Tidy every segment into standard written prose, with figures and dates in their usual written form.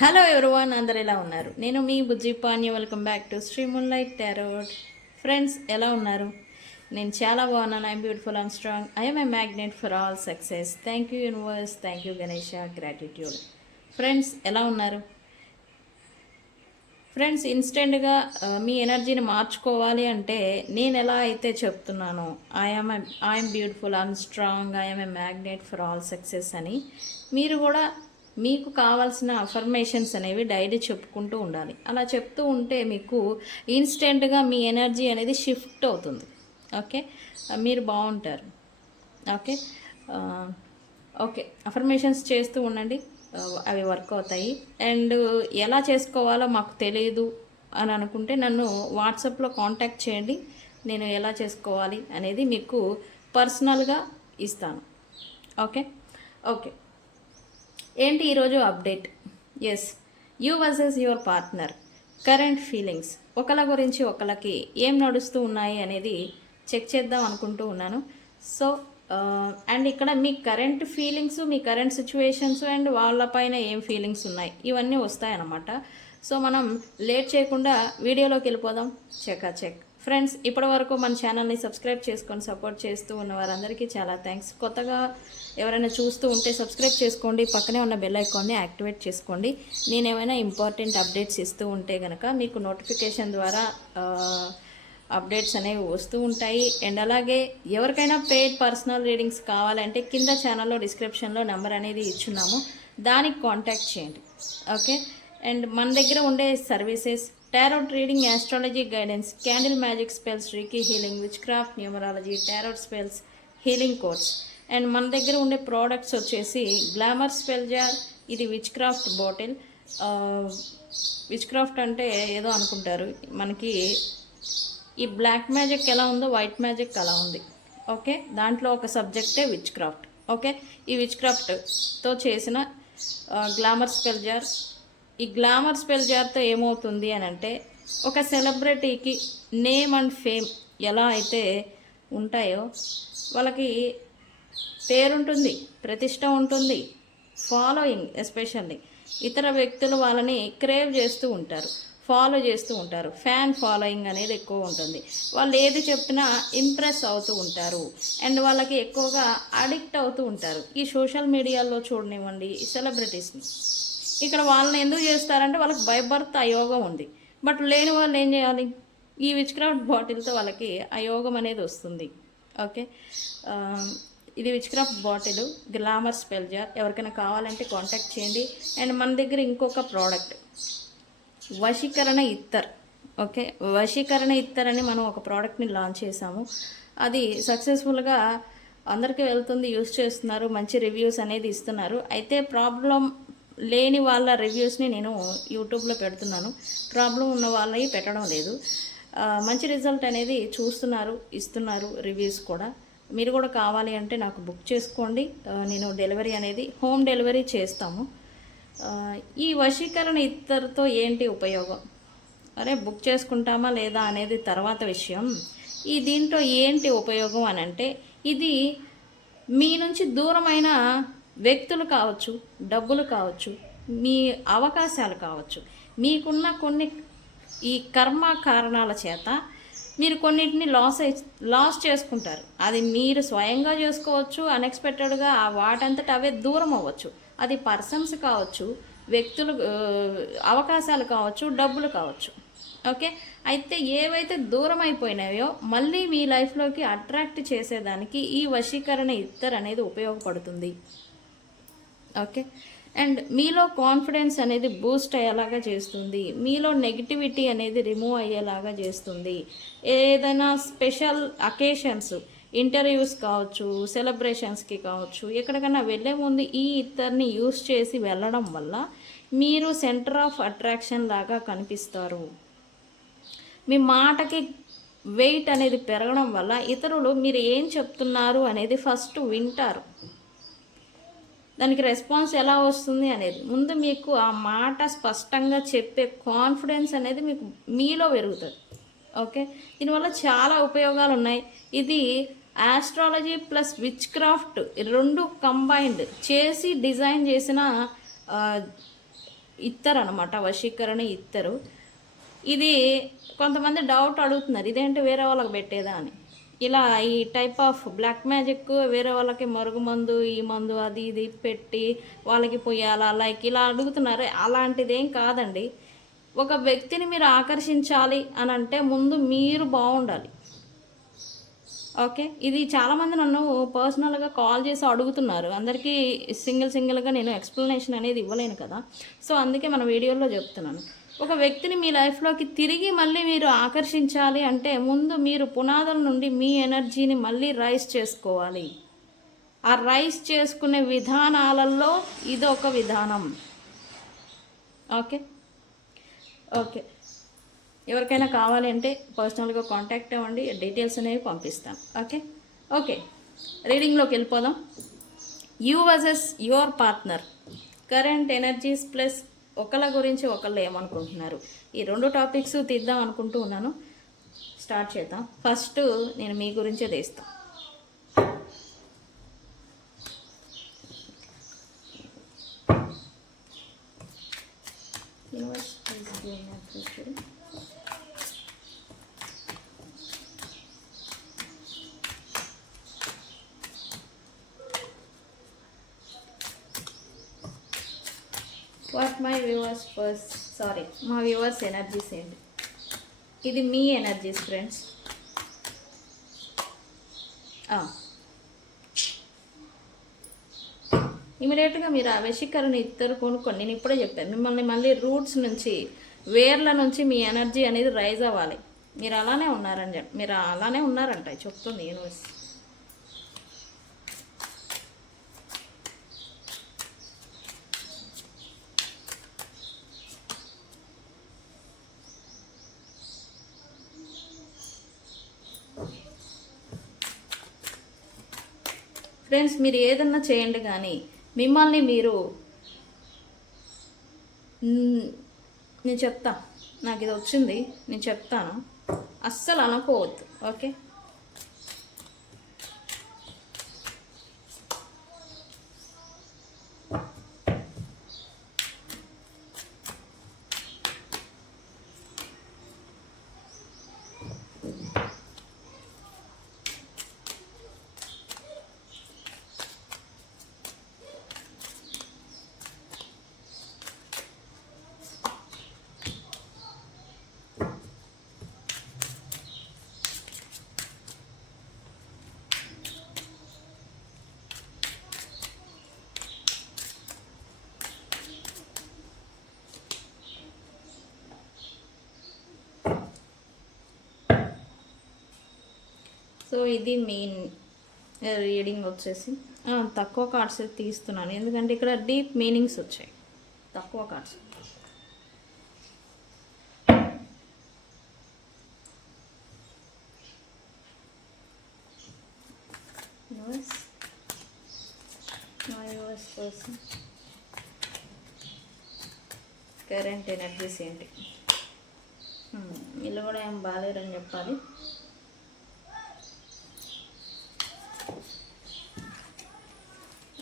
Hello everyone, అందరు ఎలా ఉన్నారు? నేను మీ Bujji Panya. Welcome back to Shri moonlight tarot. Friends, ఎలా ఉన్నారు? నేను చాలా బాగున్నాను. I'm beautiful, I'm strong, I'm a magnet for all success. Thank you universe, thank you Ganesha, gratitude. Friends, ఎలా ఉన్నారు? ఫ్రెండ్స్, ఇన్స్టెంట్గా మీ ఎనర్జీని మార్చుకోవాలి అంటే నేను ఎలా అయితే చెప్తున్నానో I'm beautiful, I'm strong, I'm a magnet for all success అని మీరు కూడా మీకు కావాల్సిన అఫర్మేషన్స్ అనేవి డైలీ చెప్పుకుంటూ ఉండాలి. అలా చెప్తూ ఉంటే మీకు ఇన్స్టెంట్గా మీ ఎనర్జీ అనేది షిఫ్ట్ అవుతుంది. ఓకే, మీరు బాగుంటారు. ఓకే ఓకే, అఫర్మేషన్స్ చేస్తూ ఉండండి, అవి వర్క్ అవుతాయి. అండ్ ఎలా చేసుకోవాలో మాకు తెలియదు అని అనుకుంటే నన్ను వాట్సాప్లో కాంటాక్ట్ చేయండి. నేను ఎలా చేసుకోవాలి అనేది మీకు పర్సనల్గా ఇస్తాను. ఓకే ఓకే, ఏంటి ఈరోజు update? Yes, you versus your partner current feelings, ఒకళ్ళ గురించి ఒకళ్ళకి ఏం నడుస్తూ ఉన్నాయి అనేది చెక్ చేద్దాం అనుకుంటూ ఉన్నాను. సో అండ్ ఇక్కడ మీ కరెంట్ ఫీలింగ్స్, మీ కరెంట్ సిచ్యువేషన్స్ అండ్ వాళ్ళపైన ఏం ఫీలింగ్స్ ఉన్నాయి ఇవన్నీ వస్తాయన్నమాట. సో మనం లేట్ చేయకుండా వీడియోలోకి వెళ్ళిపోదాం. చెక్ ఫ్రెండ్స్, ఇప్పటి వరకు మన ఛానల్ని సబ్స్క్రైబ్ చేసుకొని సపోర్ట్ చేస్తూ ఉన్న వారందరికీ చాలా థ్యాంక్స్. కొత్తగా ఎవరైనా చూస్తూ ఉంటే సబ్స్క్రైబ్ చేసుకోండి, పక్కనే ఉన్న బెల్ ఐకాన్ని యాక్టివేట్ చేసుకోండి. నేను ఏమైనా ఇంపార్టెంట్ అప్డేట్స్ ఇస్తూ ఉంటే కనుక మీకు నోటిఫికేషన్ ద్వారా అప్డేట్స్ అనేవి వస్తూ ఉంటాయి. అండ్ అలాగే ఎవరికైనా పెయిడ్ పర్సనల్ రీడింగ్స్ కావాలంటే కింద ఛానల్లో డిస్క్రిప్షన్లో నెంబర్ అనేది ఇచ్చున్నాము, దానికి కాంటాక్ట్ చేయండి. ఓకే, అండ్ మన దగ్గర ఉండే services tarot reading, astrology guidance, candle magic spells, reiki healing, which craft, numerology, tarot spells, healing course. And మన దగ్గర ఉండే ప్రోడక్ట్స్ వచ్చేసి గ్లామర్ స్పెల్ జార్, ఇది witchcraft bottle. Which craft అంటే ఏదో అనుకుంటారు, మనకి ఈ బ్లాక్ మ్యాజిక్ ఎలా ఉందో వైట్ మ్యాజిక్ అలా ఉంది. ఓకే, దాంట్లో ఒక సబ్జెక్టే విచ్ క్రాఫ్ట్. ఓకే, ఈ విచ్ క్రాఫ్ట్తో చేసిన గ్లామర్ స్పెల్ జార్. ఈ గ్లామర్ స్పెల్ జార్తో ఏమవుతుంది అని అంటే, ఒక సెలబ్రిటీకి నేమ్ అండ్ ఫేమ్ ఎలా అయితే ఉంటాయో వాళ్ళకి పేరుంటుంది, ప్రతిష్ట ఉంటుంది, ఫాలోయింగ్, ఎస్పెషల్లీ ఇతర వ్యక్తులు వాళ్ళని క్రేవ్ చేస్తూ ఉంటారు, ఫాలో చేస్తూ ఉంటారు. ఫ్యాన్ ఫాలోయింగ్ అనేది ఎక్కువ ఉంటుంది. వాళ్ళు ఏది చెప్పినా ఇంప్రెస్ అవుతూ ఉంటారు అండ్ వాళ్ళకి ఎక్కువగా అడిక్ట్ అవుతూ ఉంటారు. ఈ సోషల్ మీడియాలో చూడనివ్వండి ఈ సెలబ్రిటీస్ని, ఇక్కడ వాళ్ళని ఎందుకు చేస్తారంటే వాళ్ళకి బై బర్త్ అయోగం ఉంది. బట్ లేని వాళ్ళు ఏం చేయాలి? ఈ విచ్ క్రాఫ్ట్ బాటిల్తో వాళ్ళకి అయోగం అనేది వస్తుంది. ఓకే, ఇది witchcraft bottle, glamour spell jar. ఎవరికైనా కావాలంటే కాంటాక్ట్ చేయండి. అండ్ మన దగ్గర ఇంకొక ప్రోడక్ట్ వశీకరణ ఇత్తర్. ఓకే, వశీకరణ ఇత్తర్ అని మనం ఒక ప్రోడక్ట్ని లాంచ్ చేసాము. అది సక్సెస్ఫుల్గా అందరికీ వెళ్తుంది, యూస్ చేస్తున్నారు, మంచి రివ్యూస్ అనేది ఇస్తున్నారు. అయితే ప్రాబ్లం లేని వాళ్ళ రివ్యూస్ని నేను యూట్యూబ్లో పెడుతున్నాను, ప్రాబ్లం ఉన్న వాళ్ళవి పెట్టడం లేదు. మంచి రిజల్ట్ అనేది చూస్తున్నారు, ఇస్తున్నారు రివ్యూస్ కూడా. మీరు కూడా కావాలి అంటే నాకు బుక్ చేసుకోండి, నేను డెలివరీ అనేది హోమ్ డెలివరీ చేస్తాము. ఈ వశీకరణ ఇద్దరితో ఏంటి ఉపయోగం? అరే, బుక్ చేసుకుంటామా లేదా అనేది తర్వాత విషయం. ఈ దీంట్లో ఏంటి ఉపయోగం అని అంటే, ఇది మీ నుంచి దూరమైన వ్యక్తులు కావచ్చు, డబ్బులు కావచ్చు, మీ అవకాశాలు కావచ్చు, మీకున్న కొన్ని ఈ కర్మ కారణాల చేత మీరు కొన్నిటిని లాస్ చేసుకుంటారు. అది మీరు స్వయంగా చేసుకోవచ్చు, అన్ఎక్స్పెక్టెడ్గా వాటంతట అవే దూరం అవ్వచ్చు. అది పర్సన్స్ కావచ్చు, వ్యక్తులు, అవకాశాలు కావచ్చు, డబ్బులు కావచ్చు. ఓకే, అయితే ఏవైతే దూరం అయిపోయినాయో మళ్ళీ మీ లైఫ్లోకి అట్రాక్ట్ చేసేదానికి ఈ వశీకరణ ఇత్తర్ అనేది ఉపయోగపడుతుంది. ఓకే, అండ్ మీలో కాన్ఫిడెన్స్ అనేది బూస్ట్ అయ్యేలాగా చేస్తుంది, మీలో నెగిటివిటీ అనేది రిమూవ్ అయ్యేలాగా చేస్తుంది. ఏదైనా స్పెషల్ అకేషన్స్, ఇంటర్వ్యూస్ కావచ్చు, సెలబ్రేషన్స్కి కావచ్చు, ఎక్కడికైనా వెళ్ళే ముందు ఈ ఇద్దరిని యూస్ చేసి వెళ్ళడం వల్ల మీరు సెంటర్ ఆఫ్ అట్రాక్షన్ లాగా కనిపిస్తారు. మీ మాటకి వెయిట్ అనేది పెరగడం వల్ల ఇతరులు మీరు ఏం చెప్తున్నారు అనేది ఫస్ట్ వింటారు. దానికి రెస్పాన్స్ ఎలా వస్తుంది అనేది ముందు మీకు ఆ మాట స్పష్టంగా చెప్పే కాన్ఫిడెన్స్ అనేది మీలో పెరుగుతుంది. ఓకే, దీనివల్ల చాలా ఉపయోగాలు ఉన్నాయి. ఇది ఆస్ట్రాలజీ ప్లస్ విచ్ క్రాఫ్ట్ రెండు కంబైన్డ్ చేసి డిజైన్ చేసిన ఇస్తారనమాట, వశీకరణ ఇస్తారు. ఇది కొంతమంది డౌట్ అడుగుతున్నారు, ఇదేంటి వేరే వాళ్ళకి పెట్టేదా అని. ఇలా ఈ టైప్ ఆఫ్ బ్లాక్ మ్యాజిక్ వేరే వాళ్ళకి మరుగు మందు, ఈ మందు, అది ఇది పెట్టి వాళ్ళకి పోయాలా లైక్ ఇలా అడుగుతున్నారు. అలాంటిది ఏం కాదండి. ఒక వ్యక్తిని మీరు ఆకర్షించాలి అని అంటే ముందు మీరు బాగుండాలి. ఓకే, ఇది చాలామంది నన్ను పర్సనల్గా కాల్ చేసి అడుగుతున్నారు. అందరికీ సింగిల్గా నేను ఎక్స్ప్లెనేషన్ అనేది ఇవ్వలేను కదా. సో అందుకే మన వీడియోలో చెప్తున్నాను. ఒక వ్యక్తిని మీ లైఫ్లోకి తిరిగి మళ్ళీ మీరు ఆకర్షించాలి అంటే ముందు మీరు పునాదుల నుండి మీ ఎనర్జీని మళ్ళీ రైజ్ చేసుకోవాలి. ఆ రైజ్ చేసుకునే విధానాలలో ఇది ఒక విధానం. ఓకే ఓకే, ఎవరికైనా కావాలి అంటే పర్సనల్గా కాంటాక్ట్ అవ్వండి, డీటెయిల్స్ అనేవి పంపిస్తాను. ఓకే ఓకే, రీడింగ్లోకి వెళ్ళిపోదాం. You versus your partner, current energies plus ఒకళ్ళ గురించి ఒకళ్ళు ఏమనుకుంటున్నారు. ఈ 2 టాపిక్స్ తీద్దాం అనుకుంటూ ఉన్నాను. స్టార్ట్ చేద్దాం. ఫస్ట్ నేను మీ గురించే తీస్తాను. What my viewers first, sorry మా వ్యూవర్స్ ఎనర్జీస్ ఏంటి, ఇది మీ ఎనర్జీస్ ఫ్రెండ్స్. ఇమీడియట్గా మీరు ఆ వశీకరణ ఇద్దరు కొనుక్కోండి. నేను ఇప్పుడే చెప్పాను, మిమ్మల్ని మళ్ళీ రూట్స్ నుంచి, వేర్ల నుంచి మీ ఎనర్జీ అనేది రైజ్ అవ్వాలి. మీరు అలానే ఉన్నారంట చెప్తుంది యూనివర్స్. ఫ్రెండ్స్, మీరు ఏదన్నా చేయండి కానీ మిమ్మల్ని మీరు, నేను చెప్తా, నాకు ఇది వచ్చింది నేను చెప్తాను, అస్సలు అనుకోవద్దు. ఓకే, సో ఇది మెయిన్ రీడింగ్ వచ్చేసి తక్కువ కార్డ్స్ తీస్తున్నాను, ఎందుకంటే ఇక్కడ డీప్ మీనింగ్స్ వచ్చాయి. తక్కువ కార్డ్స్. కరెంట్ ఎనర్జీస్ ఏంటి, వీళ్ళు కూడా ఏం బాగాలేరని చెప్పాలి.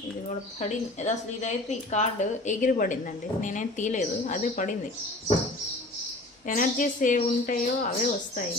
ఇది కూడా పడింది అసలు, ఇదైతే ఈ కార్డు ఎగిరి పడిందండి, నేనేం తీయలేదు, అదే పడింది. ఎనర్జీస్ ఏ ఉంటాయో అవే వస్తాయి.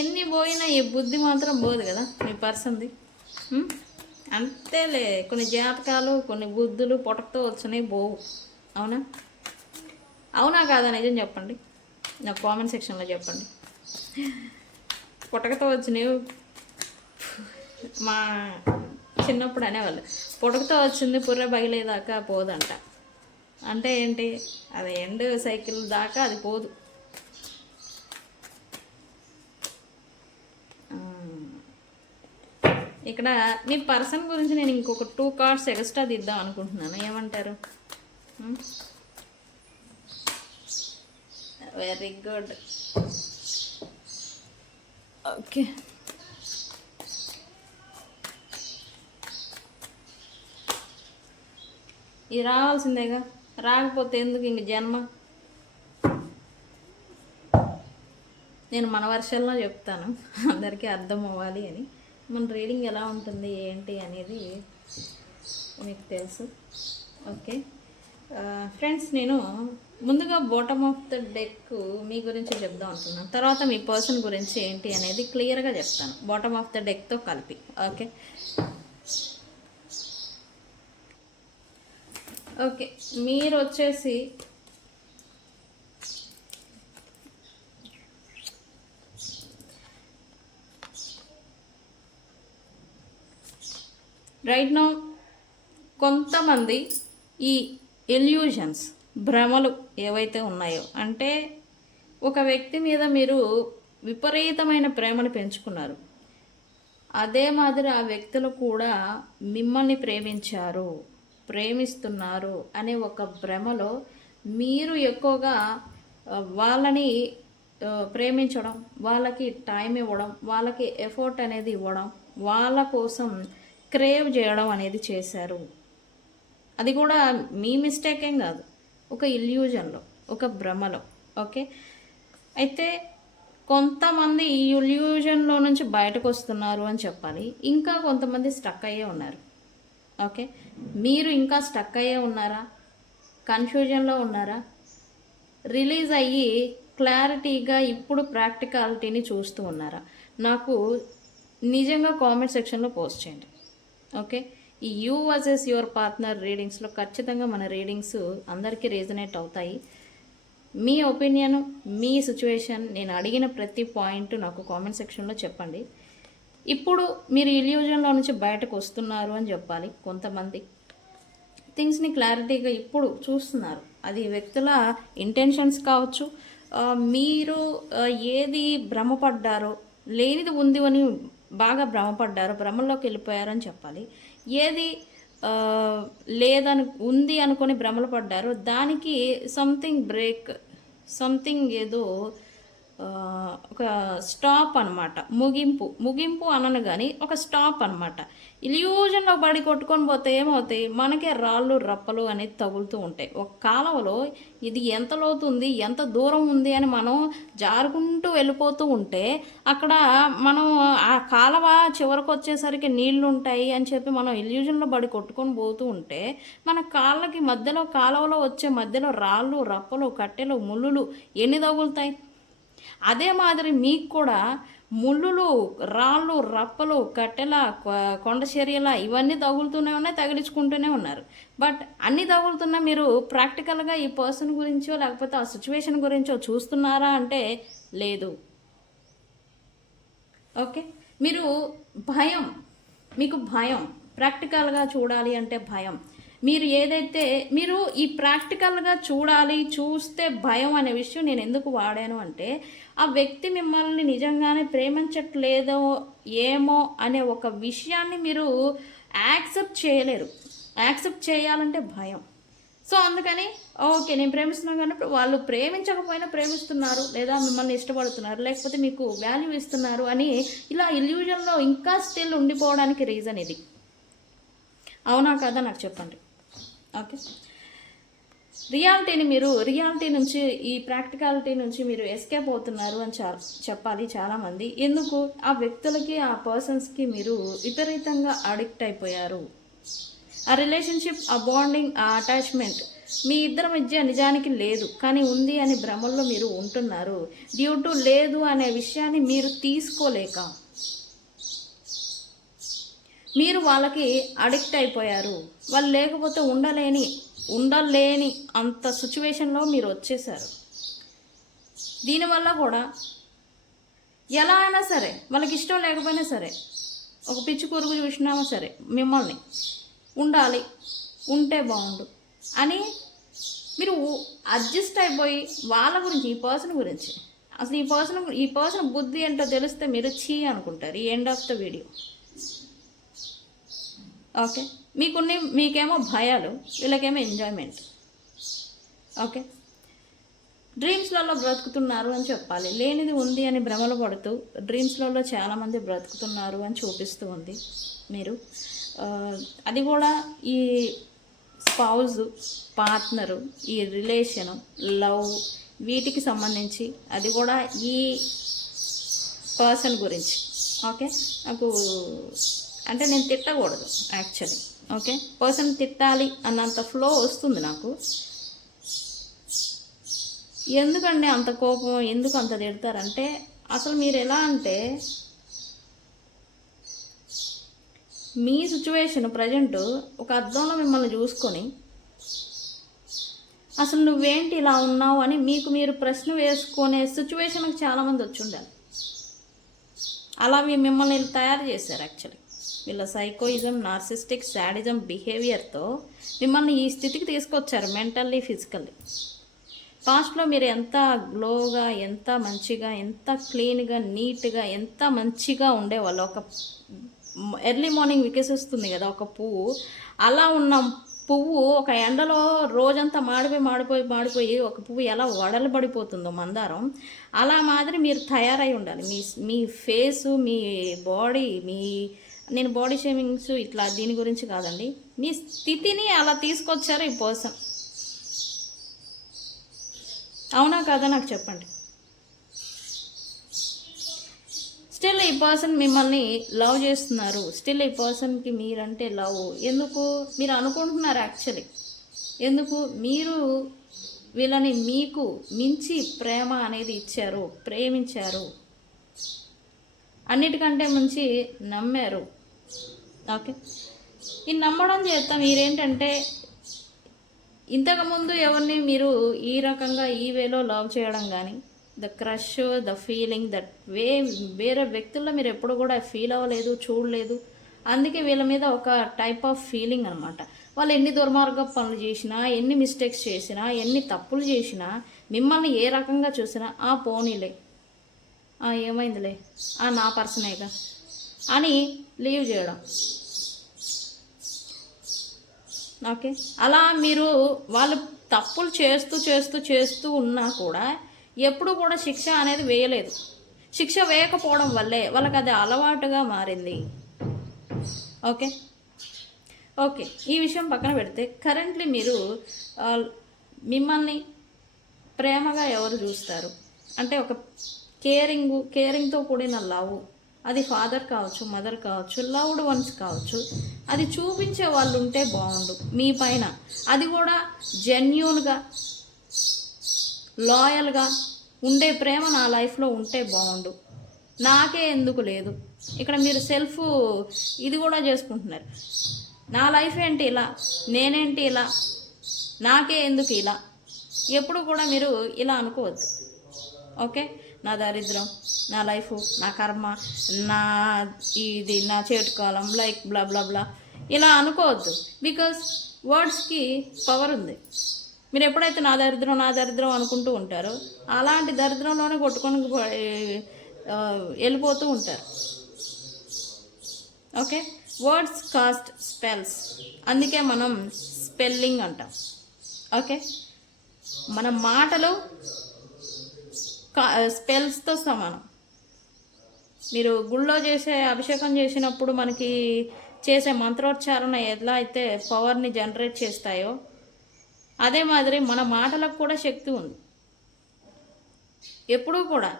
ఎన్ని పోయినా ఈ బుద్ధి మాత్రం పోదు కదా మీ పర్సన్ది. అంతేలే, కొన్ని జాతకాలు కొన్ని బుద్ధులు పొట్టతో వచ్చినాయి పోవు. అవునా అవునా కాదా, నిజం చెప్పండి, నాకు కామెంట్ సెక్షన్లో చెప్పండి. పుట్టకతో వచ్చినాయి, మా చిన్నప్పుడు అనేవాళ్ళు పుట్టకతో వచ్చింది పుర్ర బగిలేదాకా పోదంట. అంటే ఏంటి, అది ఎండ్ సైకిల్ దాకా అది పోదు. ఇక్కడ మీ పర్సన్ గురించి నేను ఇంకొక 2 కార్డ్స్ ఎక్స్ట్రా తీద్దాం అనుకుంటున్నాను, ఏమంటారు? Very good. ఓకే, ఇది రావాల్సిందేగా, రాకపోతే ఎందుకు ఇంక జన్మ. నేను మన వర్షంలో చెప్తాను, అందరికీ అర్థం అవ్వాలి అని. మన రీడింగ్ ఎలా ఉంటుంది ఏంటి అనేది మీకు తెలుసు. ఓకే ఫ్రెండ్స్, నేను ముందుగా బాటమ్ ఆఫ్ ద డెక్ మీ గురించి చెప్దాం అనుకున్నాను, తర్వాత మీ పర్సన్ గురించి ఏంటి అనేది క్లియర్గా చెప్తాను బాటమ్ ఆఫ్ ద డెక్తో కలిపి. ఓకే ఓకే, మీరు వచ్చేసి రైట్ నౌ కొంతమంది ఈ ఇల్యూషన్స్, భ్రమలు ఏవైతే ఉన్నాయో, అంటే ఒక వ్యక్తి మీద మీరు విపరీతమైన ప్రేమను పెంచుకున్నారు, అదే మాదిరి ఆ వ్యక్తులు కూడా మిమ్మల్ని ప్రేమిస్తున్నారు అనే ఒక భ్రమలో మీరు ఎక్కువగా వాళ్ళని ప్రేమించడం, వాళ్ళకి టైం ఇవ్వడం, వాళ్ళకి ఎఫర్ట్ అనేది ఇవ్వడం, వాళ్ళ కోసం క్రేవ్ చేయడం అనేది చేశారు. అది కూడా మీ మిస్టేక్ ఏం కాదు, ఒక ఇల్యూజన్లో, ఒక భ్రమలో. ఓకే, అయితే కొంతమంది ఈ ఇల్యూజన్లో నుంచి బయటకు వస్తున్నారు అని చెప్పాలి, ఇంకా కొంతమంది స్టక్ అయ్యే ఉన్నారు. ఓకే, మీరు ఇంకా స్టక్ అయ్యే ఉన్నారా, కన్ఫ్యూజన్లో ఉన్నారా, రిలీజ్ అయ్యి క్లారిటీగా ఇప్పుడు ప్రాక్టికాలిటీని చూస్తూ ఉన్నారా? నాకు నిజంగా కామెంట్ సెక్షన్లో పోస్ట్ చేయండి. ఓకే, ఈ యూ వర్సెస్ యువర్ పార్ట్నర్ రీడింగ్స్లో ఖచ్చితంగా మన రీడింగ్స్ అందరికీ రీజనేట్ అవుతాయి. మీ ఒపీనియన్, మీ సిచ్యువేషన్, నేను అడిగిన ప్రతి పాయింట్ నాకు కామెంట్ సెక్షన్లో చెప్పండి. ఇప్పుడు మీరు ఇల్యూజన్లో నుంచి బయటకు వస్తున్నారు అని చెప్పాలి. కొంతమంది థింగ్స్ని క్లారిటీగా ఇప్పుడు చూస్తున్నారు, అది వ్యక్తుల ఇంటెన్షన్స్ కావచ్చు, మీరు ఏది భ్రమపడ్డారో, లేనిది ఉంది అని బాగా భ్రమపడ్డారు, భ్రమల్లోకి వెళ్ళిపోయారని చెప్పాలి. ఏది లేదని ఉంది అనుకొని భ్రమలు పడ్డారు, దానికి సంథింగ్ బ్రేక్, సంథింగ్ ఏదో ఒక స్టాప్ అనమాట, ముగింపు అనను కానీ ఒక స్టాప్ అనమాట. ఇల్యూజన్లో పడి కొట్టుకొని పోతే ఏమవుతాయి, మనకే రాళ్ళు రప్పలు అనేది తగులుతూ ఉంటాయి. ఒక కాలువలో ఇది ఎంత లోతుంది, ఎంత దూరం ఉంది అని మనం జారుకుంటూ వెళ్ళిపోతూ ఉంటే, అక్కడ మనం ఆ కాలువ చివరికి వచ్చేసరికి నీళ్లు ఉంటాయి అని చెప్పి మనం ఇల్యూజన్లో పడి కొట్టుకొని పోతూ ఉంటే, మన కాళ్ళకి మధ్యలో, కాలువలో వచ్చే మధ్యలో రాళ్ళు రప్పలు కట్టెలు ముళ్ళులు ఎన్ని తగులుతాయి. అదే మాదిరి మీకు కూడా ముళ్ళులు, రాళ్ళు, రప్పలు, కట్టెల, కొండ చర్యల ఇవన్నీ తగులుతూనే ఉన్నాయి, తగిలించుకుంటూనే ఉన్నారు. బట్ అన్నీ తగులుతున్నా మీరు ప్రాక్టికల్గా ఈ పర్సన్ గురించో లేకపోతే ఆ సిచ్యువేషన్ గురించో చూస్తున్నారా అంటే లేదు. ఓకే, మీకు భయం, ప్రాక్టికల్గా చూడాలి అంటే భయం. మీరు ఈ ప్రాక్టికల్గా చూస్తే భయం అనే విషయం నేను ఎందుకు వాడాను అంటే, ఆ వ్యక్తి మిమ్మల్ని నిజంగానే ప్రేమించట్లేదో ఏమో అనే ఒక విషయాన్ని మీరు యాక్సెప్ట్ చేయలేరు. యాక్సెప్ట్ చేయాలంటే భయం. సో అందుకని ఓకే, నేను ప్రేమిస్తున్నాను కానీ వాళ్ళు ప్రేమించకపోయినా ప్రేమిస్తున్నారు, లేదా మిమ్మల్ని ఇష్టపడుతున్నారు, లేకపోతే మీకు వాల్యూ ఇస్తున్నారు అని ఇలా ఇల్యూజన్లో ఇంకా స్టిల్ ఉండిపోవడానికి రీజన్ ఇది. అవునా కదా, నాకు చెప్పండి. ఓకే, రియాలిటీ నుంచి, ఈ ప్రాక్టికాలిటీ నుంచి మీరు ఎస్కేప్ అవుతున్నారు అని చెప్పాలి చాలామంది. ఎందుకు, ఆ వ్యక్తులకి, ఆ పర్సన్స్కి మీరు విపరీతంగా అడిక్ట్ అయిపోయారు. ఆ రిలేషన్షిప్, ఆ బాండింగ్, ఆ అటాచ్మెంట్ మీ ఇద్దరి మధ్య నిజానికి లేదు, కానీ ఉంది అని భ్రమల్లో మీరు ఉంటున్నారు. డ్యూ టు లేదు అనే విషయాన్ని మీరు తీసుకోలేక మీరు వాళ్ళకి అడిక్ట్ అయిపోయారు. వాళ్ళు లేకపోతే ఉండలేని అంత సిచ్యువేషన్లో మీరు వచ్చేసారు. దీనివల్ల కూడా ఎలా అయినా సరే, వాళ్ళకి ఇష్టం లేకపోయినా సరే, ఒక పిచ్చి పురుగు చూసినా సరే మిమ్మల్ని ఉంటే బాగుండు అని మీరు అడ్జస్ట్ అయిపోయి వాళ్ళ గురించి, ఈ పర్సన్ గురించి, అసలు ఈ పర్సన్ బుద్ధి ఏంటో తెలిస్తే మీరు చీ అనుకుంటారు. ఈ end of the video. Okay, మీకేమో భయాలు, వీళ్ళకేమో ఎంజాయ్మెంట్. ఓకే, డ్రీమ్స్లలో బ్రతుకుతున్నారు అని చెప్పాలి. లేనిది ఉంది అని భ్రమలు పడుతూ డ్రీమ్స్లలో చాలామంది బ్రతుకుతున్నారు అని చూపిస్తూ ఉంది మీరు. అది కూడా ఈ స్పౌజ్, పార్ట్నరు, ఈ రిలేషను, లవ్ వీటికి సంబంధించి, అది కూడా ఈ పర్సన్ గురించి. ఓకే, నాకు అంటే నేను తిట్టకూడదు యాక్చువల్లీ. ఓకే, పర్సన్ తిట్టాలి అన్నంత ఫ్లో వస్తుంది నాకు. ఎందుకండి అంత కోపం, ఎందుకు అంత తిడతారంటే అసలు మీరు ఎలా అంటే మీ సిచ్యువేషన్ ప్రజెంట్ ఒక అద్దంలో మిమ్మల్ని చూసుకొని అసలు నువ్వేంటి ఇలా ఉన్నావు అని మీకు మీరు ప్రశ్న వేసుకునే సిచ్యువేషన్కి చాలామంది వచ్చి ఉండాలి. అలా మిమ్మల్ని తయారు చేశారు యాక్చువల్లీ. వీళ్ళ సైకోయిజం, నార్సిస్టిక్, సాడిజం బిహేవియర్తో మిమ్మల్ని ఈ స్థితికి తీసుకొచ్చారు, మెంటల్లీ, ఫిజికల్లీ. పాస్ట్లో మీరు ఎంత గ్లోగా, ఎంత మంచిగా, ఎంత క్లీన్గా, నీట్గా, ఎంత మంచిగా ఉండేవాళ్ళు. ఒక ఎర్లీ మార్నింగ్ వికసిస్తుంది కదా ఒక పువ్వు, అలా ఉన్న పువ్వు ఒక ఎండలో రోజంతా మాడిపోయి ఒక పువ్వు ఎలా వడలబడిపోతుందో మందారం, అలా మాదిరి మీరు తయారై ఉండాలి. మీ ఫేసు, మీ బాడీ, నేను బాడీ షేమింగ్స్ ఇట్లా దీని గురించి కాదండి, మీ స్థితిని అలా తీసుకొచ్చారు ఈ పర్సన్. అవునా కాదా నాకు చెప్పండి. స్టిల్ ఈ పర్సన్ మిమ్మల్ని లవ్ చేస్తున్నారు. స్టిల్ ఈ పర్సన్కి మీరంటే లవ్. ఎందుకు మీరు అనుకుంటున్నారు యాక్చువల్లీ, ఎందుకు మీరు వీళ్ళని మీకు మించి ప్రేమ అనేది ఇచ్చారు, ప్రేమించారు, అన్నిటికంటే మించి నమ్మారు. ఓకే, ఈ నమ్మడం చేత మీరేంటంటే ఇంతకుముందు ఎవరిని మీరు ఈ రకంగా ఈ వేలో లవ్ చేయడం కానీ, the crush, the feeling, that వేరే వ్యక్తుల్లో మీరు ఎప్పుడు కూడా ఫీల్ అవ్వలేదు, చూడలేదు. అందుకే వీళ్ళ మీద ఒక టైప్ ఆఫ్ ఫీలింగ్ అనమాట. వాళ్ళు ఎన్ని దుర్మార్గ పనులు చేసినా, ఎన్ని మిస్టేక్స్ చేసినా, ఎన్ని తప్పులు చేసినా, మిమ్మల్ని ఏ రకంగా చూసినా పోనీలే, ఏమైందిలే, నా పర్సనేగా అని లీవ్ చేయడం. ఓకే, అలా మీరు వాళ్ళు తప్పులు చేస్తూ ఉన్నా కూడా ఎప్పుడు కూడా శిక్ష అనేది వేయలేదు. శిక్ష వేయకపోవడం వల్లే వాళ్ళకి అది అలవాటుగా మారింది. ఓకే, ఈ విషయం పక్కన పెడితే కరెంట్లీ మీరు మిమ్మల్ని ప్రేమగా ఎవరు చూస్తారు అంటే ఒక కేరింగ్తో కూడిన లవ్, అది ఫాదర్ కావచ్చు, మదర్ కావచ్చు, లవ్డ్ వన్స్ కావచ్చు, అది చూపించే వాళ్ళు ఉంటే బాగుండు మీ పైన. అది కూడా జెన్యూన్గా, లాయల్గా ఉండే ప్రేమ నా లైఫ్లో ఉంటే బాగుండు. నాకే ఎందుకు లేదు, ఇక్కడ మీరు సెల్ఫ్ ఇది కూడా చేసుకుంటున్నారు. నా లైఫ్ ఏంటి ఇలా, నేనేంటి ఇలా, నాకే ఎందుకు ఇలా, ఎప్పుడు కూడా మీరు ఇలా అనుకోవద్దు. ఓకే, నా దరిద్రం, నా లైఫ్, నా కర్మ, నా చేటుకాలం, లైక్ బ్లా బ్లా బ్లా ఇలా అనుకోవద్దు. బికాస్ వర్డ్స్కి పవర్ ఉంది. మీరు ఎప్పుడైతే నా దరిద్రం అనుకుంటూ ఉంటారో అలాంటి దరిద్రంలోనే కొట్టుకొని వెళ్ళిపోతూ ఉంటారు. ఓకే, వర్డ్స్ కాస్ట్ స్పెల్స్, అందుకే మనం స్పెల్లింగ్ అంటాం. ఓకే, మన మాటలు స్పెల్స్తో సమానం. మీరు గుళ్ళో చేసే అభిషేకం చేసినప్పుడు మనకి చేసే మంత్రోచ్చారణ ఎలా అయితే పవర్ని జనరేట్ చేస్తాయో, అదే మాదిరి మన మాటలకు కూడా శక్తి ఉంది. ఎప్పుడూ కూడా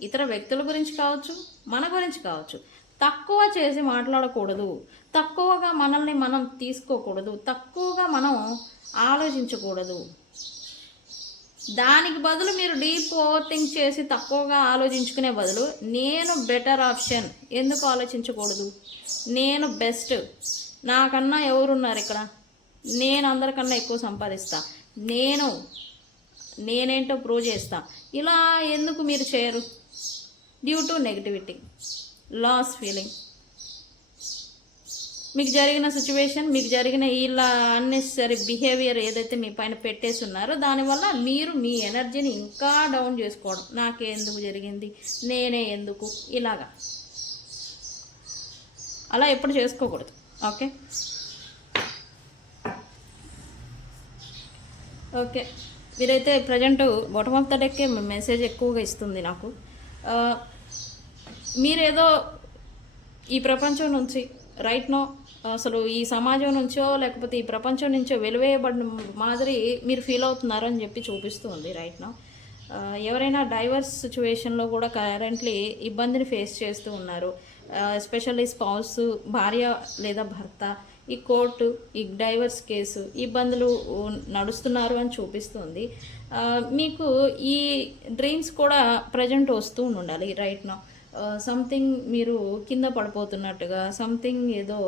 ఇతర వ్యక్తుల గురించి కావచ్చు, మన గురించి కావచ్చు, తక్కువ చేసి మాట్లాడకూడదు, తక్కువగా మనల్ని మనం తీసుకోకూడదు, తక్కువగా మనం ఆలోచించకూడదు. దానికి బదులు మీరు డీప్ ఓవర్ థింక్ చేసి తక్కువగా ఆలోచించుకునే బదులు నేను బెటర్ ఆప్షన్, ఎందుకు ఆలోచించకూడదు, నేను బెస్ట్, నాకన్నా ఎవరున్నారు ఇక్కడ, నేను అందరికన్నా ఎక్కువ సంపాదిస్తా, నేనేంటో ప్రూవ్ చేస్తా, ఇలా ఎందుకు మీరు చేయరు? Due to negativity, loss feeling, మీకు జరిగిన సిచ్యువేషన్, మీకు జరిగిన ఇలా అన్నెసరీ బిహేవియర్ ఏదైతే మీ పైన పెట్టేసి ఉన్నారో దానివల్ల మీరు మీ ఎనర్జీని ఇంకా డౌన్ చేసుకోవడం, నాకే ఎందుకు జరిగింది, నేనే ఎందుకు, ఇలాగా అలా ఎప్పుడు చేసుకోకూడదు. ఓకే, మీరైతే ప్రజెంట్ బాటమ్ ఆఫ్ ద డెక్కే మెసేజ్ ఎక్కువగా ఇస్తుంది నాకు. ఆ, మీరేదో ఈ ప్రపంచం నుంచి రైట్ నో అసలు ఈ సమాజం నుంచో లేకపోతే ఈ ప్రపంచం నుంచో వెలివేయబడిన మాదిరి మీరు ఫీల్ అవుతున్నారు అని చెప్పి చూపిస్తుంది రైట్ నో. ఎవరైనా డైవర్స్ సిచ్యువేషన్లో కూడా కరెంట్లీ ఇబ్బందిని ఫేస్ చేస్తూ ఉన్నారు. ఎస్పెషల్లీ స్పౌస్, భార్య లేదా భర్త ఈ కోర్టు, ఈ డైవర్స్ కేసు ఇబ్బందులు నడుస్తున్నారు అని చూపిస్తుంది. మీకు ఈ డ్రీమ్స్ కూడా ప్రజెంట్ వస్తూ ఉండాలి రైట్ నో. సంథింగ్ మీరు కింద పడిపోతున్నట్టుగా, సంథింగ్ ఏదో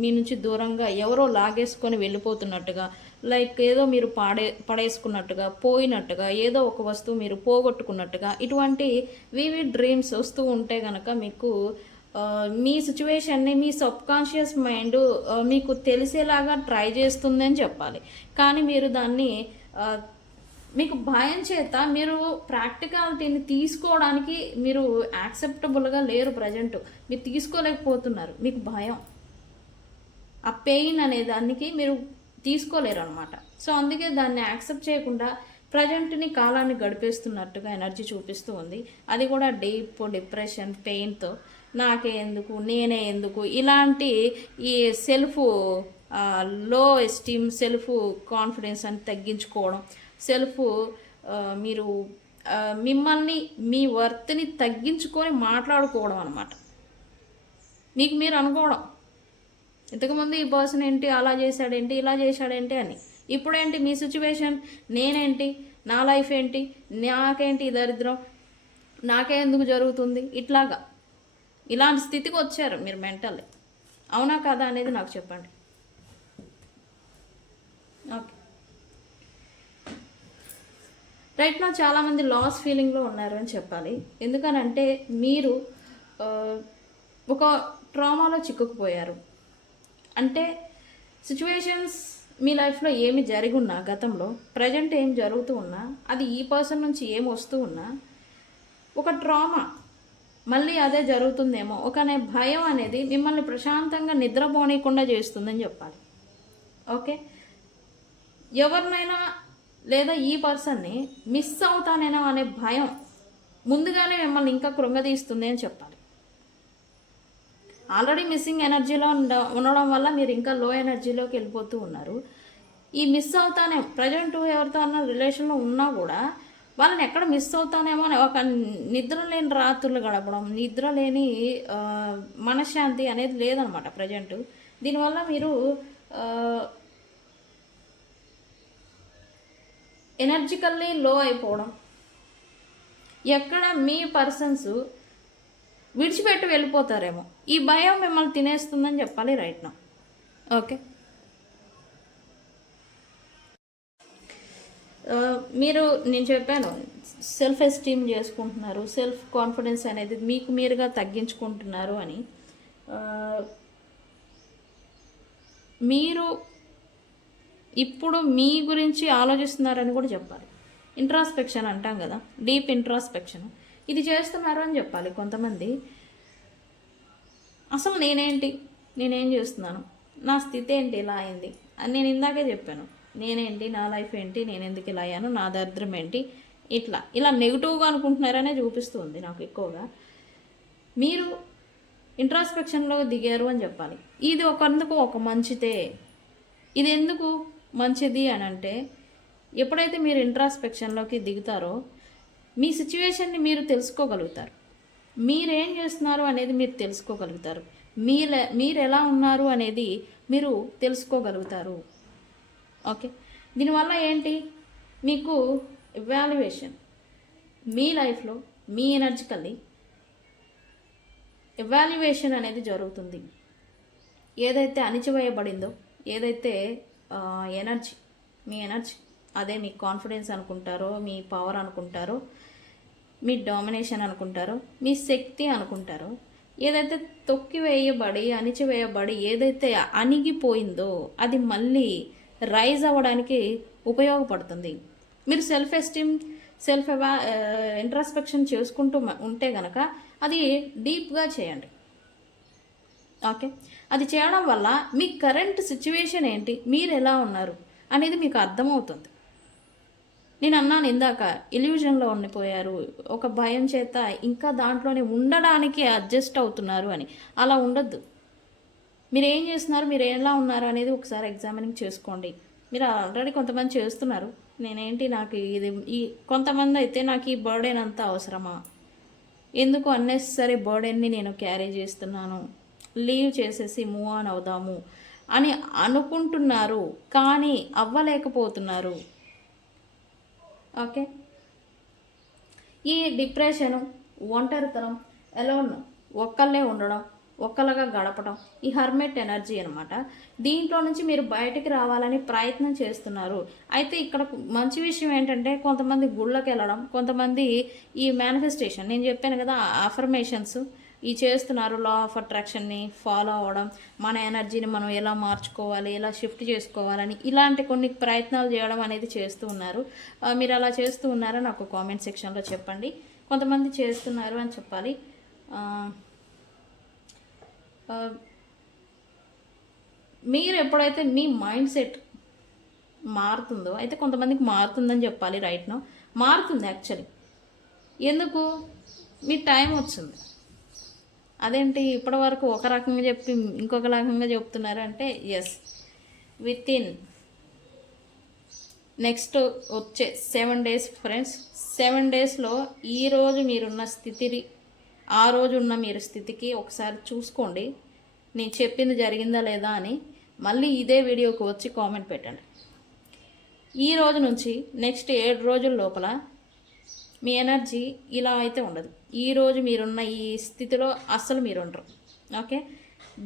మీ నుంచి దూరంగా ఎవరో లాగేసుకొని వెళ్ళిపోతున్నట్టుగా, లైక్ ఏదో మీరు పడేసుకున్నట్టుగా, పోయినట్టుగా, ఏదో ఒక వస్తువు మీరు పోగొట్టుకున్నట్టుగా, ఇటువంటి వివి డ్రీమ్స్ వస్తూ ఉంటే కనుక మీకు మీ సిచ్యువేషన్ని మీ సబ్కాన్షియస్ మైండ్ మీకు తెలిసేలాగా ట్రై చేస్తుంది అని చెప్పాలి. కానీ మీరు దాన్ని మీకు భయం చేత మీరు ప్రాక్టికాలిటీని తీసుకోవడానికి మీరు యాక్సెప్టబుల్గా లేరు. ప్రజెంట్ మీరు తీసుకోలేకపోతున్నారు, మీకు భయం, ఆ పెయిన్ అనే దానికి మీరు తీసుకోలేరు అనమాట. సో అందుకే దాన్ని యాక్సెప్ట్ చేయకుండా ప్రజెంట్ని కాలాన్ని గడిపేస్తున్నట్టుగా ఎనర్జీ చూపిస్తూ ఉంది. అది కూడా డీప్ డిప్రెషన్, పెయిన్తో నాకే ఎందుకు, నేనే ఎందుకు, ఇలాంటి ఈ సెల్ఫ్ లో ఎస్టీమ్, సెల్ఫ్ కాన్ఫిడెన్స్ అని తగ్గించుకోవడం, సెల్ఫ్ మీరు మిమ్మల్ని మీ వర్త్ని తగ్గించుకొని మాట్లాడుకోవడం అనమాట. మీకు మీరు అనుకోవడం, ఇంతకుముందు ఈ పర్సన్ ఏంటి అలా చేశాడేంటి, ఇలా చేశాడేంటి అని. ఇప్పుడేంటి మీ సిచ్యువేషన్, నేనేంటి, నా లైఫ్ ఏంటి, నాకేంటి ఈ దరిద్రం, నాకే ఎందుకు జరుగుతుంది, ఇట్లాగా ఇలాంటి స్థితికి వచ్చారు మీరు మెంటల్లీ. అవునా కదా అనేది నాకు చెప్పండి. ఓకే రైట్ నా చాలామంది లాస్ ఫీలింగ్లో ఉన్నారు అని చెప్పాలి. ఎందుకనంటే మీరు ఒక ట్రామాలో చిక్కుకుపోయారు. అంటే సిచ్యువేషన్స్ మీ లైఫ్లో ఏమి జరిగి ఉన్నా, గతంలో ప్రజెంట్ ఏం జరుగుతూ ఉన్నా, అది ఈ పర్సన్ నుంచి ఏం వస్తూ ఉన్నా, ఒక ట్రామా మళ్ళీ అదే జరుగుతుందేమో ఒక అనే భయం అనేది మిమ్మల్ని ప్రశాంతంగా నిద్రపోనీయకుండా చేస్తుందని చెప్పాలి. ఓకే, ఎవరినైనా లేదా ఈ పర్సన్ని మిస్ అవుతానేమో అనే భయం ముందుగానే మిమ్మల్ని ఇంకా కృంగదీస్తుంది అని చెప్పాలి. ఆల్రెడీ మిస్సింగ్ ఎనర్జీలో ఉండడం వల్ల మీరు ఇంకా లో ఎనర్జీలోకి వెళ్ళిపోతూ ఉన్నారు. ఈ మిస్ అవుతానే ప్రజెంట్ ఎవరితో అన్న రిలేషన్లో ఉన్నా కూడా వాళ్ళని ఎక్కడ మిస్ అవుతానేమో అని ఒక నిద్ర లేని రాత్రులు గడపడం, నిద్ర లేని మనశ్శాంతి అనేది లేదనమాట ప్రజెంట్. దీనివల్ల మీరు ఎనర్జికల్లీ లో అయిపోవడం, ఎక్కడ మీ పర్సన్స్ విడిచిపెట్టి వెళ్ళిపోతారేమో ఈ భయం మిమ్మల్ని తినేస్తుందని చెప్పాలి రైట్ నా. ఓకే, మీరు నేను చెప్పాను సెల్ఫ్ ఎస్టీమ్ చేసుకుంటున్నారు, సెల్ఫ్ కాన్ఫిడెన్స్ అనేది మీకు మీరుగా తగ్గించుకుంటున్నారు అని. మీరు ఇప్పుడు మీ గురించి ఆలోచిస్తున్నారని కూడా చెప్పాలి. ఇంట్రాస్పెక్షన్ అంటాం కదా, డీప్ ఇంట్రాస్పెక్షన్, ఇది చేస్తున్నారు అని చెప్పాలి. కొంతమంది అసలు నేనేం చేస్తున్నాను, నా స్థితి ఏంటి ఇలా అయింది అని నేను ఇందాకే చెప్పాను. నేనేంటి, నా లైఫ్ ఏంటి, నేను ఎందుకు ఇలా అయ్యాను, నా దరిద్రం ఏంటి, ఇలా నెగిటివ్గా అనుకుంటున్నారనే చూపిస్తుంది నాకు ఎక్కువగా. మీరు ఇంట్రాస్పెక్షన్లో దిగారు అని చెప్పాలి. ఇది ఒకందుకు ఒక మంచిదే. ఇది ఎందుకు మంచిది అని అంటే, ఎప్పుడైతే మీరు ఇంట్రాస్పెక్షన్లోకి దిగుతారో మీ సిచ్యువేషన్ని మీరు తెలుసుకోగలుగుతారు, మీరేం చేస్తున్నారు అనేది మీరు తెలుసుకోగలుగుతారు, మీరు ఎలా ఉన్నారు అనేది మీరు తెలుసుకోగలుగుతారు. ఓకే, దీనివల్ల ఏంటి, మీకు ఎవాల్యుయేషన్, మీ లైఫ్లో మీ ఎనర్జికల్లీ ఎవాల్యుయేషన్ అనేది జరుగుతుంది. ఏదైతే అణిచివేయబడిందో, ఏదైతే ఎనర్జీ, మీ ఎనర్జీ అదే మీ కాన్ఫిడెన్స్ అనుకుంటారో, మీ పవర్ అనుకుంటారో, మీ డామినేషన్ అనుకుంటారో, మీ శక్తి అనుకుంటారో, ఏదైతే తొక్కివేయబడి అణిచివేయబడి ఏదైతే అణిగిపోయిందో అది మళ్ళీ రైజ్ అవ్వడానికి ఉపయోగపడుతుంది. మీరు సెల్ఫ్ ఎస్టీమ్, ఇంట్రాస్పెక్షన్ చేసుకుంటూ ఉంటే కనుక అది డీప్గా చేయండి. ఓకే, అది చేయడం వల్ల మీ కరెంట్ సిచ్యువేషన్ ఏంటి, మీరు ఎలా ఉన్నారు అనేది మీకు అర్థమవుతుంది. నేను అన్నాను ఇందాక, ఇల్యూజన్లో ఉండిపోయారు, ఒక భయం చేత ఇంకా దాంట్లోనే ఉండడానికి అడ్జస్ట్ అవుతున్నారు అని. అలా ఉండొద్దు. మీరు ఏం చేస్తున్నారు, మీరు ఎలా ఉన్నారు అనేది ఒకసారి ఎగ్జామినింగ్ చేసుకోండి. మీరు ఆల్రెడీ కొంతమంది చేస్తున్నారు. నేనేంటి నాకు ఇది ఈ కొంతమంది అయితే నాకు ఈ బర్డెన్ అంతా అవసరమా, ఎందుకు అన్నెసరీ బర్డెన్ని నేను క్యారీ చేస్తున్నాను, లీవ్ చేసేసి మూవ్ ఆన్ అవుదాము అని అనుకుంటున్నారు, కానీ అవ్వలేకపోతున్నారు. ఓకే, ఈ డిప్రెషను, ఒంటరితనం, ఎలోన్, ఒక్కళ్ళే ఉండడం, ఒక్కళ్ళగా గడపడం, ఈ హర్మెట్ ఎనర్జీ అనమాట. దీంట్లో నుంచి మీరు బయటికి రావాలని ప్రయత్నం చేస్తున్నారు. అయితే ఇక్కడ మంచి విషయం ఏంటంటే కొంతమంది గుళ్ళకి వెళ్ళడం, కొంతమంది ఈ మేనిఫెస్టేషన్ నేను చెప్పాను కదా అఫర్మేషన్స్ ఈ చేస్తున్నారు. లా ఆఫ్ అట్రాక్షన్ని ఫాలో అవ్వడం, మన ఎనర్జీని మనం ఎలా మార్చుకోవాలి, ఎలా షిఫ్ట్ చేసుకోవాలని ఇలాంటి కొన్ని ప్రయత్నాలు చేయడం అనేది చేస్తూ ఉన్నారు. మీరు అలా చేస్తూ ఉన్నారని నాకు కామెంట్ సెక్షన్లో చెప్పండి. కొంతమంది చేస్తున్నారు అని చెప్పాలి. మీరు ఎప్పుడైతే మీ మైండ్ సెట్ మారుతుందో, అయితే కొంతమందికి మారుతుందని చెప్పాలి. రైట్నో మారుతుంది యాక్చువల్లీ. ఎందుకు, మీ టైం వచ్చింది. అదేంటి ఇప్పటి వరకు ఒక రకంగా చెప్పి ఇంకొక రకంగా చెప్తున్నారు అంటే, ఎస్, విత్ ఇన్ నెక్స్ట్ వచ్చే 7 days ఫ్రెండ్స్, 7 daysలో ఈరోజు మీరున్న స్థితిని ఆ రోజు ఉన్న మీరు స్థితికి ఒకసారి చూసుకోండి. నేను చెప్పింది జరిగిందా లేదా అని మళ్ళీ ఇదే వీడియోకి వచ్చి కామెంట్ పెట్టండి. ఈ రోజు నుంచి నెక్స్ట్ 7 రోజుల లోపల మీ ఎనర్జీ ఇలా అయితే ఉండదు. ఈరోజు మీరున్న ఈ స్థితిలో అస్సలు మీరు ఉండరు. ఓకే,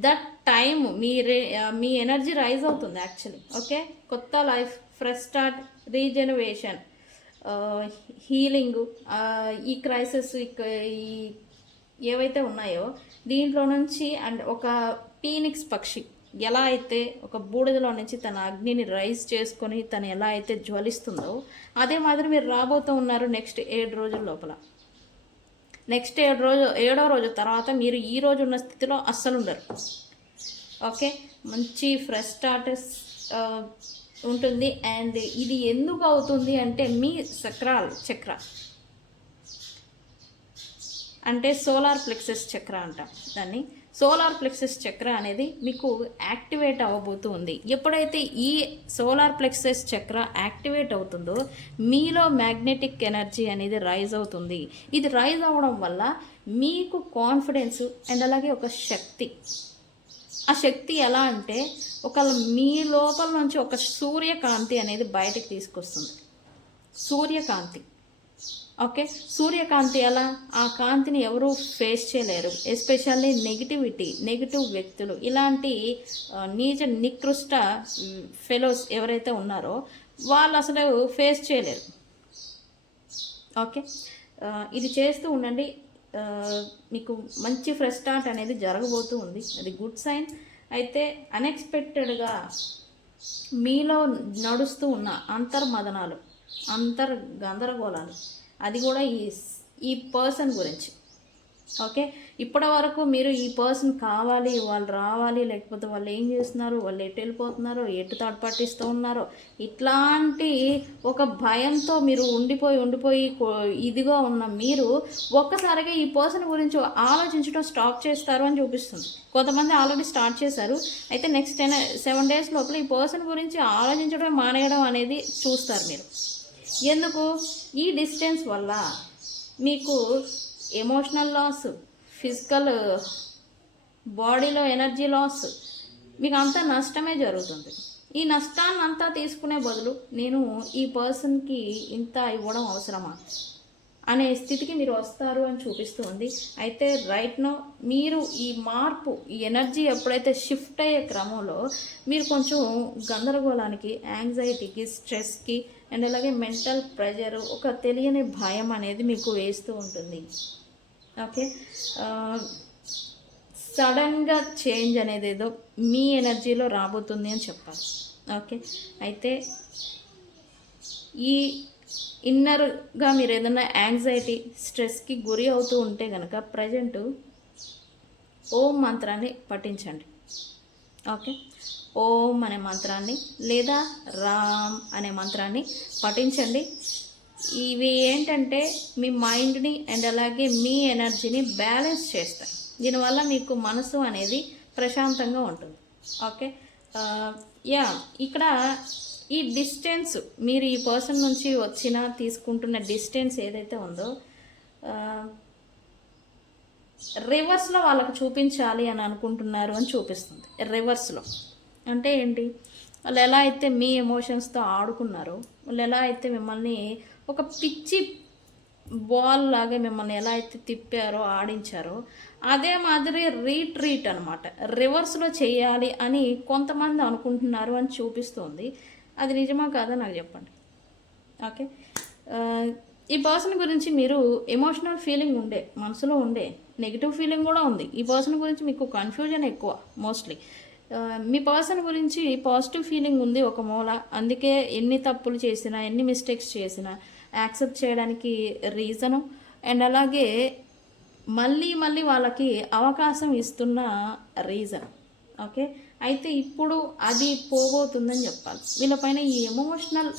దట్ టైం మీ ఎనర్జీ రైజ్ అవుతుంది యాక్చువల్లీ. ఓకే, కొత్త life, fresh start, regeneration, healing, ఈ క్రైసిస్ ఈ ఏవైతే ఉన్నాయో దీంట్లో నుంచి అండ్ ఒక పీనిక్స్ పక్షి ఎలా అయితే ఒక బూడిదలో నుంచి తన అగ్నిని రైజ్ చేసుకొని తను ఎలా అయితే జ్వలిస్తుందో అదే మాదిరి మీరు రాబోతూ ఉన్నారు నెక్స్ట్ 7 రోజుల లోపల. నెక్స్ట్ 7వ రోజు తర్వాత మీరు ఈ రోజు ఉన్న స్థితిలో అస్సలు ఉండరు. ఓకే, మంచి ఫ్రెష్ స్టార్ట్ ఉంటుంది. అండ్ ఇది ఎందుకు అవుతుంది అంటే మీ చక్ర అంటే సోలార్ ప్లెక్సస్ చక్ర అంటాం దాన్ని. సోలార్ ప్లెక్సస్ చక్ర అనేది మీకు యాక్టివేట్ అవ్వబోతూ ఉంది. ఎప్పుడైతే ఈ సోలార్ ప్లెక్సస్ చక్ర యాక్టివేట్ అవుతుందో మీలో మ్యాగ్నెటిక్ ఎనర్జీ అనేది రైజ్ అవుతుంది. ఇది రైజ్ అవ్వడం వల్ల మీకు కాన్ఫిడెన్స్ అండ్ అలాగే ఒక శక్తి. ఆ శక్తి ఎలా అంటే మీ లోపల నుంచి ఒక సూర్యకాంతి అనేది బయటకు తీసుకొస్తుంది. సూర్యకాంతి. ఓకే, సూర్యకాంతి ఎలా, ఆ కాంతిని ఎవరు ఫేస్ చేయలేరు. ఎస్పెషల్లీ నెగిటివ్ వ్యక్తులు, ఇలాంటి నికృష్ట ఫెలోస్ ఎవరైతే ఉన్నారో వాళ్ళు అసలు ఫేస్ చేయలేరు. ఓకే, ఇది చేస్తూ ఉండండి. మీకు మంచి ఫ్రెష్ స్టార్ట్ అనేది జరగబోతూ ఉంది. అది గుడ్ సైన్. అయితే అన్ఎక్స్పెక్టెడ్గా మీలో నడుస్తూ ఉన్న అంతర్మదనాలు, గందరగోళాలు, అది కూడా ఈ పర్సన్ గురించి. ఓకే, ఇప్పటి వరకు మీరు ఈ పర్సన్ కావాలి, వాళ్ళు రావాలి, లేకపోతే వాళ్ళు ఏం చేస్తున్నారు, వాళ్ళు ఎటు వెళ్ళిపోతున్నారో, ఎటు థర్డ్ పార్టీస్తూ ఉన్నారో, ఇట్లాంటి ఒక భయంతో మీరు ఉండిపోయి ఇదిగా ఉన్న మీరు ఒక్కసారిగా ఈ పర్సన్ గురించి ఆలోచించడం స్టాప్ చేస్తారు అని చూపిస్తుంది. కొంతమంది ఆల్రెడీ స్టార్ట్ చేశారు. అయితే నెక్స్ట్ 7 days లోపల ఈ పర్సన్ గురించి ఆలోచించడం మానేయడం అనేది చూస్తారు మీరు. ఎందుకు, ఈ డిస్టెన్స్ వల్ల మీకు ఎమోషనల్ లాస్, ఫిజికల్ బాడీలో ఎనర్జీ లాస్, మీకు అంతా నష్టమే జరుగుతుంది. ఈ నష్టాన్ని అంతా తీసుకునే బదులు నేను ఈ పర్సన్కి ఇంత ఇవ్వడం అవసరమా అనే స్థితికి మీరు వస్తారు అని చూపిస్తూ ఉంది. అయితే రైట్ నో మీరు ఈ మార్పు, ఈ ఎనర్జీ ఎప్పుడైతే షిఫ్ట్ అయ్యే క్రమంలో మీరు కొంచెం గందరగోళానికి, యాంగ్జైటీకి, స్ట్రెస్కి అండ్ అలాగే మెంటల్ ప్రెషర్, ఒక తెలియని భయం అనేది మీకు వేస్తూ ఉంటుంది. ఓకే, సడన్గా చేంజ్ అనేది ఏదో మీ ఎనర్జీలో రాబోతుంది అని చెప్పాలి. ఓకే, అయితే ఈ ఇన్నర్గా మీరు ఏదైనా యాంగ్జైటీ, స్ట్రెస్కి గురి అవుతూ ఉంటే కనుక ప్రజెంట్ ఓం మంత్రాన్ని పఠించండి. ఓకే, ఓం అనే మంత్రాన్ని లేదా రామ్ అనే మంత్రాన్ని పఠించండి. ఇవి ఏంటంటే మీ మైండ్ని అండ్ అలాగే మీ ఎనర్జీని బ్యాలెన్స్ చేస్తాయి. దీనివల్ల మీకు మనసు అనేది ప్రశాంతంగా ఉంటుంది. ఓకే, యా, ఇక్కడ ఈ డిస్టెన్స్, మీరు ఈ పర్సన్ నుంచి వచ్చిన తీసుకుంటున్న డిస్టెన్స్ ఏదైతే ఉందో రివర్స్లో వాళ్ళకు చూపించాలి అని అనుకుంటున్నారు అని చూపిస్తుంది. రివర్స్లో అంటే ఏంటి, వాళ్ళు ఎలా అయితే మీ ఎమోషన్స్తో ఆడుకున్నారో, వాళ్ళు ఎలా అయితే మిమ్మల్ని ఒక పిచ్చి బాల్ లాగా మిమ్మల్ని ఎలా అయితే తిప్పారో ఆడించారో అదే మాదిరి రీట్రీట్ అనమాట రివర్స్లో చేయాలి అని కొంతమంది అనుకుంటున్నారు అని చూపిస్తుంది. అది నిజమా కాదా నాకు చెప్పండి. ఓకే, ఈ పర్సన్ గురించి మీరు ఎమోషనల్ ఫీలింగ్ ఉండే, మనసులో ఉండే నెగిటివ్ ఫీలింగ్ కూడా ఉంది. ఈ పర్సన్ గురించి మీకు కన్ఫ్యూజన్ ఎక్కువ. మోస్ట్లీ మీ పర్సన్ గురించి పాజిటివ్ ఫీలింగ్ ఉంది ఒక మూల. అందుకే ఎన్ని తప్పులు చేసినా, ఎన్ని మిస్టేక్స్ చేసినా యాక్సెప్ట్ చేయడానికి రీజను, అండ్ అలాగే మళ్ళీ మళ్ళీ వాళ్ళకి అవకాశం ఇస్తున్న రీజన్. ఓకే, అయితే ఇప్పుడు అది పోబోతుందని చెప్పాలి. వీళ్ళపైన ఈ ఎమోషనల్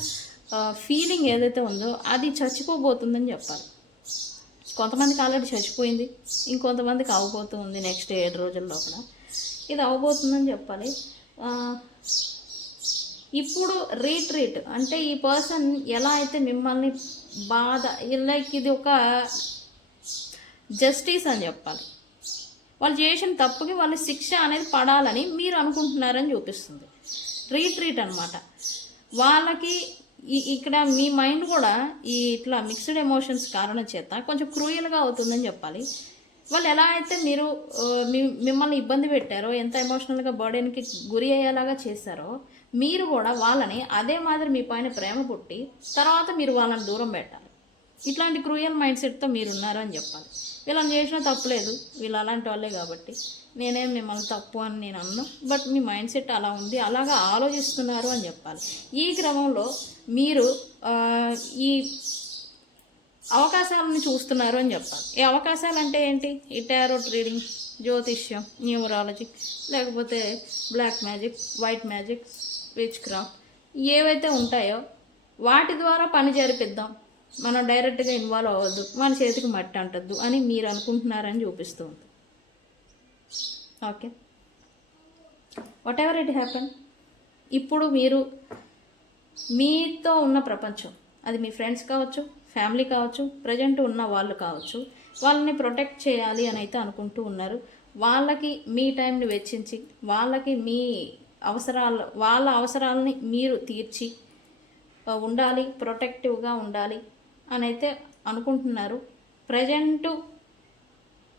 ఫీలింగ్ ఏదైతే ఉందో అది చచ్చిపోబోతుందని చెప్పాలి. కొంతమందికి ఆల్రెడీ చచ్చిపోయింది, ఇంకొంతమందికి అవబోతుంది నెక్స్ట్ 7 రోజుల లోపల. ఇది అవబోతుందని చెప్పాలి. ఇప్పుడు రీట్రీట్ అంటే ఈ పర్సన్ ఎలా అయితే మిమ్మల్ని బాధ, లైక్ ఇది ఒక జస్టిస్ అని చెప్పాలి. వాళ్ళు చేసిన తప్పుకి వాళ్ళ శిక్ష అనేది పడాలని మీరు అనుకుంటున్నారని చూపిస్తుంది. రీట్రీట్ అనమాట. వాళ్ళకి ఇక్కడ మీ మైండ్ కూడా ఈ ఇట్లా మిక్స్డ్ ఎమోషన్స్ కారణం చేత కొంచెం క్రూయల్గా అవుతుందని చెప్పాలి. వాళ్ళు ఎలా అయితే మీరు మిమ్మల్ని ఇబ్బంది పెట్టారో, ఎంత ఎమోషనల్గా బర్డెన్కి గురి అయ్యేలాగా చేశారో, మీరు కూడా వాళ్ళని అదే మాదిరి మీ పైన ప్రేమ పుట్టి తర్వాత మీరు వాళ్ళని దూరం పెట్టాలి. ఇట్లాంటి క్రూయల్ మైండ్ సెట్తో మీరు ఉన్నారు అని చెప్పాలి. వీళ్ళని చేసినా తప్పులేదు, వీళ్ళు అలాంటి వాళ్ళే కాబట్టి నేనేం మిమ్మల్ని తప్పు అని నేను అన్నా, బట్ మీ మైండ్ సెట్ అలా ఉంది, అలాగా ఆలోచిస్తున్నారు అని చెప్పాలి. ఈ క్రమంలో మీరు ఈ అవకాశాలను చూస్తున్నారు అని చెప్పాలి. ఈ అవకాశాలు అంటే ఏంటి, ఈ టారోట్ రీడింగ్, జ్యోతిష్యం, న్యూమరాలజీ, లేకపోతే black magic, white magic, witchcraft ఏవైతే ఉంటాయో వాటి ద్వారా పని జరిపిద్దాం, మనం డైరెక్ట్గా ఇన్వాల్వ్ అవ్వద్దు, మన చేతికి మట్టి అంటద్దు అని మీరు అనుకుంటున్నారని చూపిస్తూ ఉంది. Okay, what ever it happen, ఇప్పుడు మీరు మీతో ఉన్న ప్రపంచం, అది మీ ఫ్రెండ్స్ కావచ్చు, ఫ్యామిలీ కావచ్చు, ప్రజెంట్ ఉన్న వాళ్ళు కావచ్చు, వాళ్ళని ప్రొటెక్ట్ చేయాలి అని అయితే అనుకుంటూ ఉన్నారు. వాళ్ళకి మీ టైంని వెచ్చించి, వాళ్ళకి మీ వాళ్ళ అవసరాలని మీరు తీర్చి ఉండాలి, ప్రొటెక్టివ్గా ఉండాలి అని అయితే అనుకుంటున్నారు. ప్రజెంటు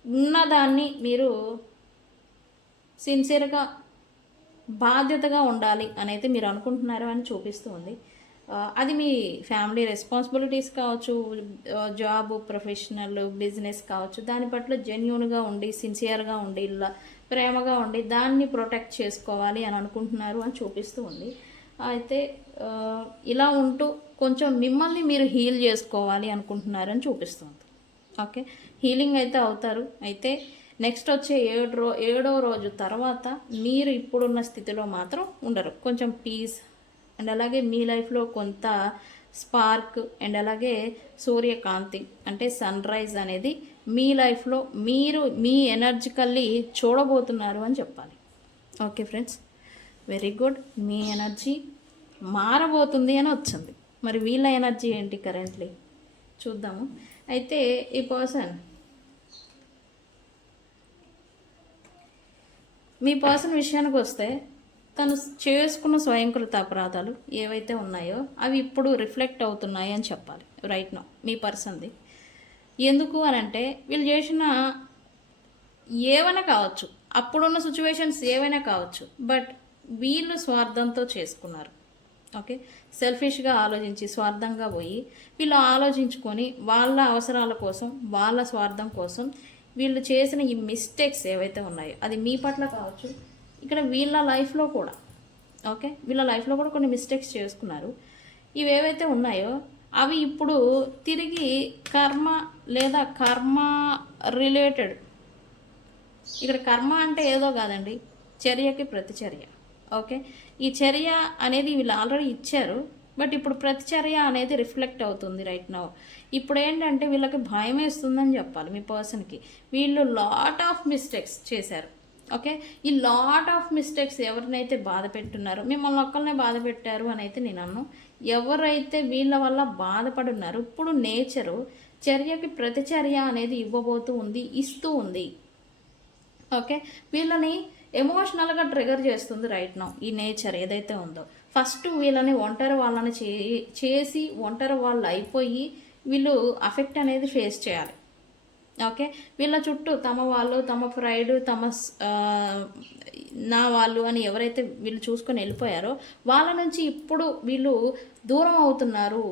ఉన్నదాన్ని మీరు సిన్సియర్గా బాధ్యతగా ఉండాలి అని అయితే మీరు అనుకుంటున్నారు అని చూపిస్తూ ఉంది. అది మీ ఫ్యామిలీ రెస్పాన్సిబిలిటీస్ కావచ్చు, జాబ్, ప్రొఫెషనల్, బిజినెస్ కావచ్చు, దాని పట్ల జెన్యూన్గా ఉండి, సిన్సియర్గా ఉండి, ఇలా ప్రేమగా ఉండి దాన్ని ప్రొటెక్ట్ చేసుకోవాలి అని అనుకుంటున్నారు అని చూపిస్తూ ఉంది. అయితే ఇలా ఉంటూ కొంచెం మిమ్మల్ని మీరు హీల్ చేసుకోవాలి అనుకుంటున్నారని చూపిస్తుంది. ఓకే, హీలింగ్ అయితే అవుతారు. అయితే నెక్స్ట్ వచ్చే 7వ రోజు తర్వాత మీరు ఇప్పుడున్న స్థితిలో మాత్రం ఉండరు. కొంచెం పీస్ అండ్ అలాగే మీ లైఫ్లో కొంత స్పార్క్ అండ్ అలాగే సూర్యకాంతి అంటే సన్ రైజ్ అనేది మీ లైఫ్లో మీరు మీ ఎనర్జికల్లీ చూడబోతున్నారు అని చెప్పాలి. Okay friends, very good. మీ ఎనర్జీ మారబోతుంది అని వచ్చింది. మరి వీళ్ళ ఎనర్జీ ఏంటి కరెంట్లీ చూద్దాము. అయితే ఈ పర్సన్, మీ పర్సన్ విషయానికి వస్తే తను చేసుకున్న స్వయంకృత అపరాధాలు ఏవైతే ఉన్నాయో అవి ఇప్పుడు రిఫ్లెక్ట్ అవుతున్నాయి అని చెప్పాలి రైట్ నౌ మీ పర్సన్ది. ఎందుకు అని అంటే వీళ్ళు చేసిన ఏవైనా కావచ్చు, అప్పుడున్న సిచ్యువేషన్స్ ఏవైనా కావచ్చు, బట్ వీళ్ళు స్వార్థంతో చేసుకున్నారు. ఓకే, సెల్ఫిష్గా ఆలోచించి స్వార్థంగా పోయి వీళ్ళు ఆలోచించుకొని వాళ్ళ అవసరాల కోసం, వాళ్ళ స్వార్థం కోసం వీళ్ళు చేసిన ఈ మిస్టేక్స్ ఏవైతే ఉన్నాయో అది మీ పట్ల కావచ్చు, ఇక్కడ వీళ్ళ లైఫ్లో కూడా. ఓకే, వీళ్ళ లైఫ్లో కూడా కొన్ని మిస్టేక్స్ చేసుకున్నారు. ఇవి ఏవైతే ఉన్నాయో అవి ఇప్పుడు తిరిగి కర్మ లేదా కర్మ రిలేటెడ్, ఇక్కడ కర్మ అంటే ఏదో కాదండి, చర్యకి ప్రతిచర్య. ఓకే, ఈ చర్య అనేది వీళ్ళు ఆల్రెడీ ఇచ్చారు, బట్ ఇప్పుడు ప్రతిచర్య అనేది రిఫ్లెక్ట్ అవుతుంది రైట్ నౌ. ఇప్పుడు ఏంటంటే వీళ్ళకి భయం వేస్తుందని చెప్పాలి మీ పర్సన్కి. వీళ్ళు లాట్ ఆఫ్ మిస్టేక్స్ చేశారు. ఓకే, ఈ లాట్ ఆఫ్ మిస్టేక్స్ ఎవరినైతే బాధ పెట్టున్నారో, మిమ్మల్ని ఒక్కరినే బాధ పెట్టారు అని అయితే నేను అన్ను. ఎవరైతే వీళ్ళ వల్ల బాధపడున్నారో ఇప్పుడు నేచరు చర్యకి ప్రతిచర్య అనేది ఇవ్వబోతూ ఉంది, ఇస్తూ ఉంది. ఓకే, వీళ్ళని ఎమోషనల్గా ట్రిగర్ చేస్తుంది రైట్ నౌ ఈ నేచర్ ఏదైతే ఉందో. ఫస్ట్ వీళ్ళని ఒంటరి వాళ్ళని చేసి ఒంటరి వాళ్ళు అయిపోయి వీళ్ళు అఫెక్ట్ అనేది ఫేస్ చేయాలి. ఓకే, వీళ్ళ చుట్టూ తమ వాళ్ళు, తమ ప్రైడ్, నా వాళ్ళు అని ఎవరైతే వీళ్ళు చూసుకొని వెళ్ళిపోయారో వాళ్ళ నుంచి ఇప్పుడు వీళ్ళు దూరం అవుతున్నారు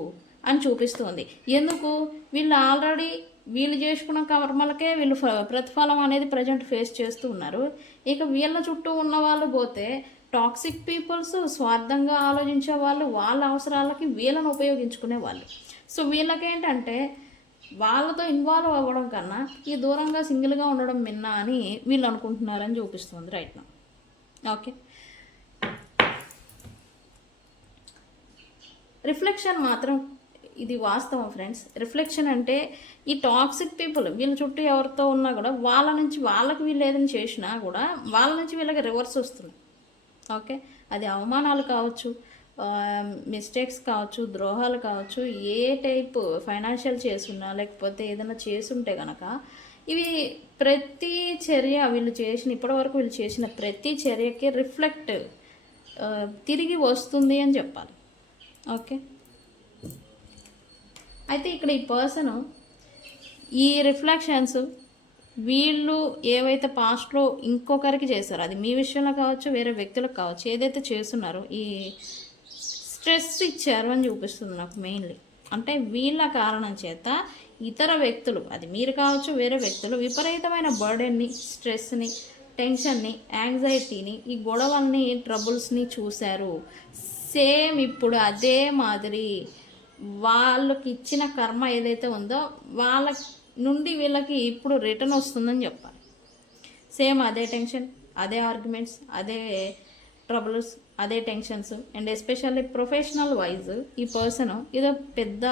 అని చూపిస్తుంది. ఎందుకు? వీళ్ళు ఆల్రెడీ వీళ్ళు చేసుకున్న కర్మలకే వీళ్ళు ప్రతిఫలం అనేది ప్రజెంట్ ఫేస్ చేస్తూ ఉన్నారు. ఇక వీళ్ళ చుట్టూ ఉన్న వాళ్ళు పోతే టాక్సిక్ పీపుల్స్, స్వార్థంగా ఆలోచించే వాళ్ళు, వాళ్ళ అవసరాలకి వీళ్ళని ఉపయోగించుకునే వాళ్ళు. సో వీళ్ళకేంటంటే వాళ్ళతో ఇన్వాల్వ్ అవ్వడం కన్నా ఈ దూరంగా సింగిల్గా ఉండడం మిన్నా అని వీళ్ళు అనుకుంటున్నారని చూపిస్తుంది రైట్ నా. ఓకే, రిఫ్లెక్షన్ మాత్రం ఇది వాస్తవం ఫ్రెండ్స్. రిఫ్లెక్షన్ అంటే ఈ టాక్సిక్ పీపుల్ వీళ్ళ చుట్టూ ఎవరితో ఉన్నా కూడా వాళ్ళ నుంచి వాళ్ళకి వీళ్ళు ఏదైనా చేసినా కూడా వాళ్ళ నుంచి వీళ్ళకి రివర్స్ వస్తుంది. ఓకే, అది అవమానాలు కావచ్చు, మిస్టేక్స్ కావచ్చు, ద్రోహాలు కావచ్చు, ఏ టైప్ ఫైనాన్షియల్ చేసున్నా లేకపోతే ఏదైనా చేసుంటే కనుక ఇవి ప్రతి చర్య వీళ్ళు చేసిన ఇప్పటివరకు వీళ్ళు చేసిన ప్రతి చర్యకి రిఫ్లెక్ట్ తిరిగి వస్తుంది అని చెప్పాలి. ఓకే, అయితే ఇక్కడ ఈ పర్సను ఈ రిఫ్లెక్షన్స్ వీళ్ళు ఏవైతే పాస్ట్లో ఇంకొకరికి చేస్తారో, అది మీ విషయంలో కావచ్చు, వేరే వ్యక్తులకు కావచ్చు, ఏదైతే చేస్తున్నారో ఈ స్ట్రెస్ ఇచ్చారు అని చూపిస్తుంది నాకు మెయిన్లీ. అంటే వీళ్ళ కారణం చేత ఇతర వ్యక్తులు, అది మీరు కావచ్చు వేరే వ్యక్తులు, విపరీతమైన బర్డెన్ని, స్ట్రెస్ని, టెన్షన్ని, యాంగ్జైటీని, ఈ గొడవల్ని, ట్రబుల్స్ని చూశారు. సేమ్ ఇప్పుడు అదే మాదిరి వాళ్ళకి ఇచ్చిన కర్మ ఏదైతే ఉందో వాళ్ళ నుండి వీళ్ళకి ఇప్పుడు రిటర్న్ వస్తుందని చెప్పాలి. సేమ్ అదే టెన్షన్, అదే ఆర్గ్యుమెంట్స్, అదే ట్రబుల్స్, అదే tensions. And especially professional wise ఈ పర్సన్ ఏదో పెద్ద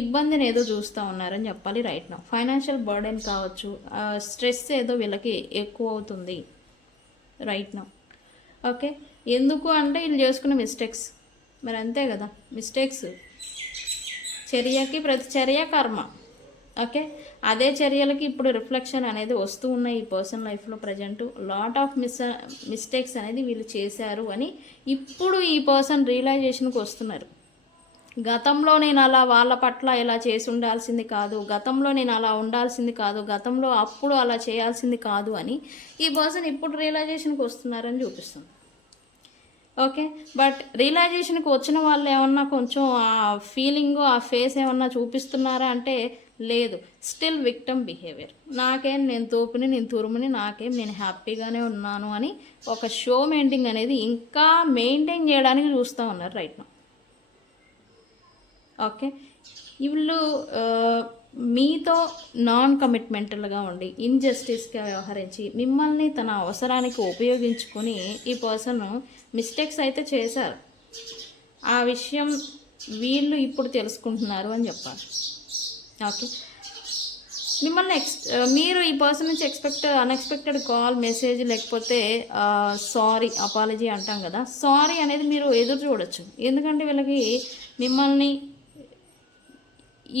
ఇబ్బందిని ఏదో చూస్తూ ఉన్నారని చెప్పాలి రైట్ నౌ. ఫైనాన్షియల్ బర్డెన్ కావచ్చు, స్ట్రెస్ ఏదో వీళ్ళకి ఎక్కువ అవుతుంది రైట్ నౌ. ఓకే, ఎందుకు అంటే వీళ్ళు చేసుకున్న మిస్టేక్స్, మరి అంతే కదా, మిస్టేక్స్ చర్యకి ప్రతిచర్య కర్మ. ఓకే, అదే చర్యలకి ఇప్పుడు రిఫ్లెక్షన్ అనేది వస్తూ ఉన్నాయి ఈ పర్సన్ లైఫ్లో. ప్రజెంట్ లాట్ ఆఫ్ మిస్టేక్స్ అనేది వీళ్ళు చేశారు అని ఇప్పుడు ఈ పర్సన్ రియలైజేషన్కి వస్తున్నారు. గతంలో నేను అలా వాళ్ళ పట్ల ఇలా చేసి ఉండాల్సింది కాదు, గతంలో నేను అలా ఉండాల్సింది కాదు, గతంలో అప్పుడు అలా చేయాల్సింది కాదు అని ఈ పర్సన్ ఇప్పుడు రియలైజేషన్కి వస్తున్నారని చూపిస్తుంది. ఓకే, బట్ రియలైజేషన్కి వచ్చిన వాళ్ళు ఏమన్నా కొంచెం ఆ ఫీలింగ్, ఆ ఫేస్ ఏమన్నా చూపిస్తున్నారా అంటే లేదు, స్టిల్ విక్టమ్ బిహేవియర్. నాకేం నేను తోపుని, నేను తురుముని, నాకేం నేను హ్యాపీగానే ఉన్నాను అని ఒక షో మెయింటింగ్ అనేది ఇంకా మెయింటైన్ చేయడానికి చూస్తూ ఉన్నారు రైట్ నౌ. ఓకే, వీళ్ళు మీతో నాన్ కమిట్మెంటల్గా ఉండి ఇన్జస్టిస్గా వ్యవహరించి మిమ్మల్ని తన అవసరానికి ఉపయోగించుకొని ఈ పర్సన్ మిస్టేక్స్ అయితే చేశారు. ఆ విషయం వీళ్ళు ఇప్పుడు తెలుసుకుంటున్నారు అని చెప్పాలి. ఓకే, మిమ్మల్ని మీరు ఈ పర్సన్ నుంచి అన్ఎక్స్పెక్టెడ్ కాల్, మెసేజ్, లేకపోతే సారీ, అపాలజీ అంటాం కదా, సారీ అనేది మీరు ఎదురు చూడొచ్చు. ఎందుకంటే వీళ్ళకి మిమ్మల్ని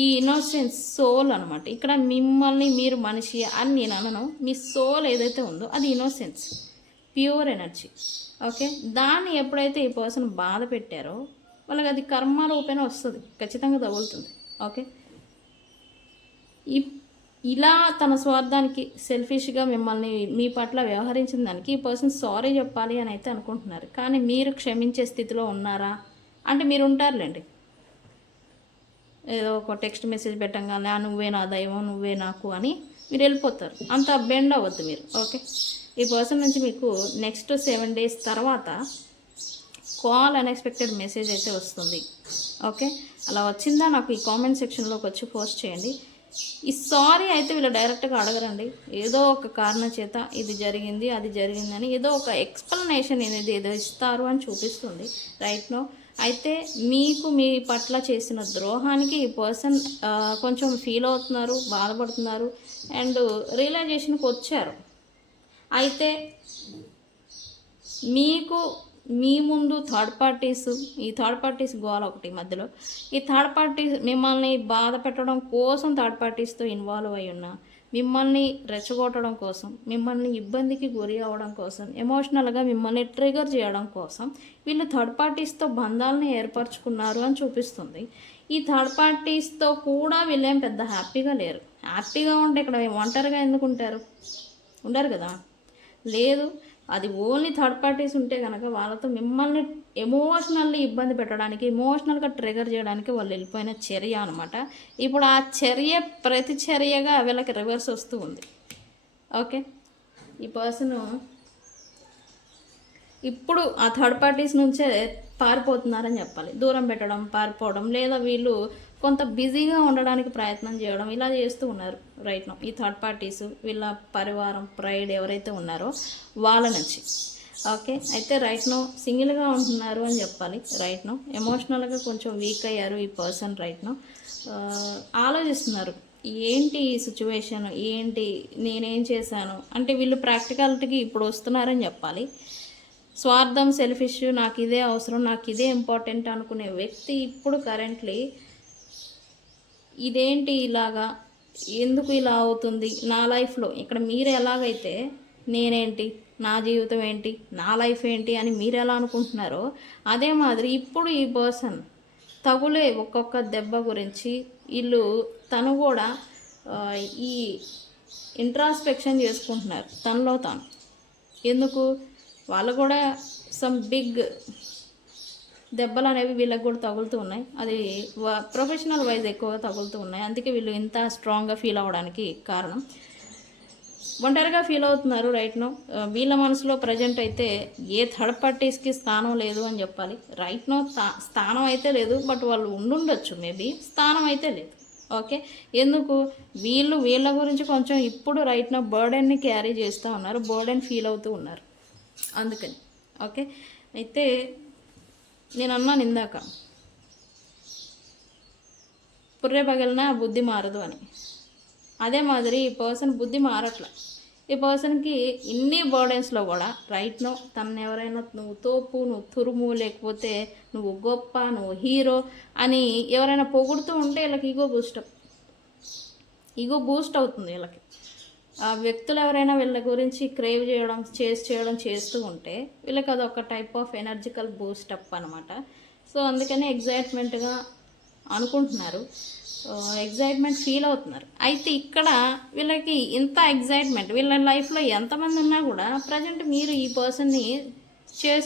ఈ ఇన్నోసెన్స్ సోల్ అనమాట. ఇక్కడ మిమ్మల్ని మీరు మనిషి అని నేను అనను, మీ సోల్ ఏదైతే ఉందో అది ఇన్నోసెన్స్, ప్యూర్ ఎనర్జీ. ఓకే, దాన్ని ఎప్పుడైతే ఈ పర్సన్ బాధ పెట్టారో వాళ్ళకి అది కర్మ రూపేణ వస్తుంది, ఖచ్చితంగా తగులుతుంది. ఓకే, ఇలా తన స్వార్థానికి సెల్ఫిష్గా మిమ్మల్ని మీ పట్ల వ్యవహరించిన దానికి ఈ పర్సన్ సారీ చెప్పాలి అని అయితే అనుకుంటున్నారు. కానీ మీరు క్షమించే స్థితిలో ఉన్నారా అంటే మీరు ఉంటారులేండి. ఏదో ఒక టెక్స్ట్ మెసేజ్ పెట్టంగానే నువ్వే నా దైవం, నువ్వే నాకు అని మీరు వెళ్ళిపోతారు. అంత బెండ్ అవ్వద్దు మీరు. ఓకే, ఈ పర్సన్ నుంచి మీకు నెక్స్ట్ 7 days తర్వాత కాల్, అన్ఎక్స్పెక్టెడ్ మెసేజ్ అయితే వస్తుంది. ఓకే, అలా వచ్చిందా నాకు ఈ కామెంట్ సెక్షన్లోకి వచ్చి పోస్ట్ చేయండి. ఈ సారీ అయితే వీళ్ళు డైరెక్ట్గా అడగరండి. ఏదో ఒక కారణం చేత ఇది జరిగింది, అది జరిగిందని ఏదో ఒక ఎక్స్ప్లెనేషన్ అనేది ఏదో ఇస్తారు అని చూపిస్తుంది రైట్ నో. అయితే మీకు మీ పట్ల చేసిన ద్రోహానికి ఈ పర్సన్ కొంచెం ఫీల్ అవుతున్నారు, బాధపడుతున్నారు అండ్ రియలైజేషన్కి వచ్చారు. అయితే మీకు మీ ముందు ఈ థర్డ్ పార్టీస్ గోల ఒకటి మధ్యలో, ఈ థర్డ్ పార్టీస్ మిమ్మల్ని బాధ పెట్టడం కోసం థర్డ్ పార్టీస్తో ఇన్వాల్వ్ అయి ఉన్నా, మిమ్మల్ని రెచ్చగొట్టడం కోసం, మిమ్మల్ని ఇబ్బందికి గురి అవ్వడం కోసం, ఎమోషనల్గా మిమ్మల్ని ట్రిగర్ చేయడం కోసం వీళ్ళు థర్డ్ పార్టీస్తో బంధాలను ఏర్పరచుకున్నారు అని చూపిస్తుంది. ఈ థర్డ్ పార్టీస్తో కూడా వీళ్ళేం పెద్ద హ్యాపీగా లేరు. హ్యాపీగా ఉంటే ఇక్కడ ఒంటరిగా ఎందుకు ఉంటారు? ఉండరు కదా. లేదు, అది ఓన్లీ థర్డ్ పార్టీస్ ఉంటే కనుక వాళ్ళతో మిమ్మల్ని ఎమోషనల్లీ ఇబ్బంది పెట్టడానికి, ఎమోషనల్గా ట్రిగర్ చేయడానికి వాళ్ళు వెళ్ళిపోయిన చర్య అనమాట. ఇప్పుడు ఆ చర్య ప్రతి చర్యగా వీళ్ళకి రివర్స్ వస్తూ ఉంది. ఓకే, ఈ పర్సను ఇప్పుడు ఆ థర్డ్ పార్టీస్ నుంచే పారిపోతున్నారని చెప్పాలి. దూరం పెట్టడం, పారిపోవడం, లేదా వీళ్ళు కొంత బిజీగా ఉండడానికి ప్రయత్నం చేయడం, ఇలా చేస్తూ ఉన్నారు రైట్ నో. ఈ థర్డ్ పార్టీస్ వీళ్ళ పరివారం, ప్రైడ్ ఎవరైతే ఉన్నారో వాళ్ళ నుంచి. ఓకే, అయితే రైట్ నో సింగిల్గా ఉంటున్నారు అని చెప్పాలి. రైట్ నో ఎమోషనల్గా కొంచెం వీక్ అయ్యారు ఈ పర్సన్. రైట్ నో ఆలోచిస్తున్నారు, ఏంటి ఈ సిచ్యువేషన్, ఏంటి నేనేం చేశాను అంటే. వీళ్ళు ప్రాక్టికాలిటీకి ఇప్పుడు వస్తున్నారని చెప్పాలి. స్వార్థం, సెల్ఫిష్, నాకు ఇదే అవసరం, నాకు ఇదే ఇంపార్టెంట్ అనుకునే వ్యక్తి ఇప్పుడు కరెంట్లీ ఇదేంటి ఇలాగా, ఎందుకు ఇలా అవుతుంది నా లైఫ్లో, ఇక్కడ మీరు ఎలాగైతే నేనేంటి, నా జీవితం ఏంటి, నా లైఫ్ ఏంటి అని మీరు ఎలా అనుకుంటున్నారో అదే మాదిరి ఇప్పుడు ఈ పర్సన్ తగులే ఒక్కొక్క దెబ్బ గురించి తను కూడా ఈ ఇంట్రాస్పెక్షన్ చేసుకుంటున్నారు తనలో తాను. ఎందుకు? వాళ్ళు కూడా సమ్ బిగ్ దెబ్బలు అనేవి వీళ్ళకి కూడా తగులుతూ ఉన్నాయి. అది ప్రొఫెషనల్ వైజ్ ఎక్కువగా తగులుతూ ఉన్నాయి. అందుకే వీళ్ళు ఇంత స్ట్రాంగ్గా ఫీల్ అవ్వడానికి కారణం. ఒంటరిగా ఫీల్ అవుతున్నారు రైట్ నో. వీళ్ళ మనసులో ప్రజెంట్ అయితే ఏ థర్డ్ పార్టీస్కి స్థానం లేదు అని చెప్పాలి. రైట్ నో స్థానం అయితే లేదు, బట్ వాళ్ళు ఉండుండొచ్చు మేబీ, స్థానం అయితే లేదు. ఓకే, ఎందుకు? వీళ్ళ గురించి కొంచెం ఇప్పుడు రైట్ నో బర్డెన్ని క్యారీ చేస్తూ ఉన్నారు, బర్డెన్ ఫీల్ అవుతూ ఉన్నారు అందుకని. ఓకే, అయితే నేను అన్నాను ఇందాక పుర్రె పగిలినా బుద్ధి మారదు అని. అదే మాదిరి ఈ పర్సన్ బుద్ధి మారట్ల. ఈ పర్సన్కి ఇన్ని బర్డెన్స్లో కూడా రైట్ నో తను ఎవరైనా నువ్వు తోపు, నువ్వు తురుము, లేకపోతే నువ్వు గొప్ప, నువ్వు హీరో అని ఎవరైనా పొగుడుతూ ఉంటే వీళ్ళకి ఈగో బూస్ట్ అవుతుంది వీళ్ళకి. ఆ వ్యక్తులు ఎవరైనా వీళ్ళ గురించి క్రేవ్ చేయడం చేస్తూ ఉంటే వీళ్ళకి అదొక టైప్ ఆఫ్ ఎనర్జికల్ బూస్టప్ అనమాట. సో అందుకని ఎగ్జైట్మెంట్గా అనుకుంటున్నారు, ఎగ్జైట్మెంట్ ఫీల్ అవుతున్నారు. అయితే ఇక్కడ వీళ్ళకి ఇంత ఎగ్జైట్మెంట్ వీళ్ళ లైఫ్లో ఎంతమంది ఉన్నా కూడా ప్రజెంట్ మీరు ఈ పర్సన్ని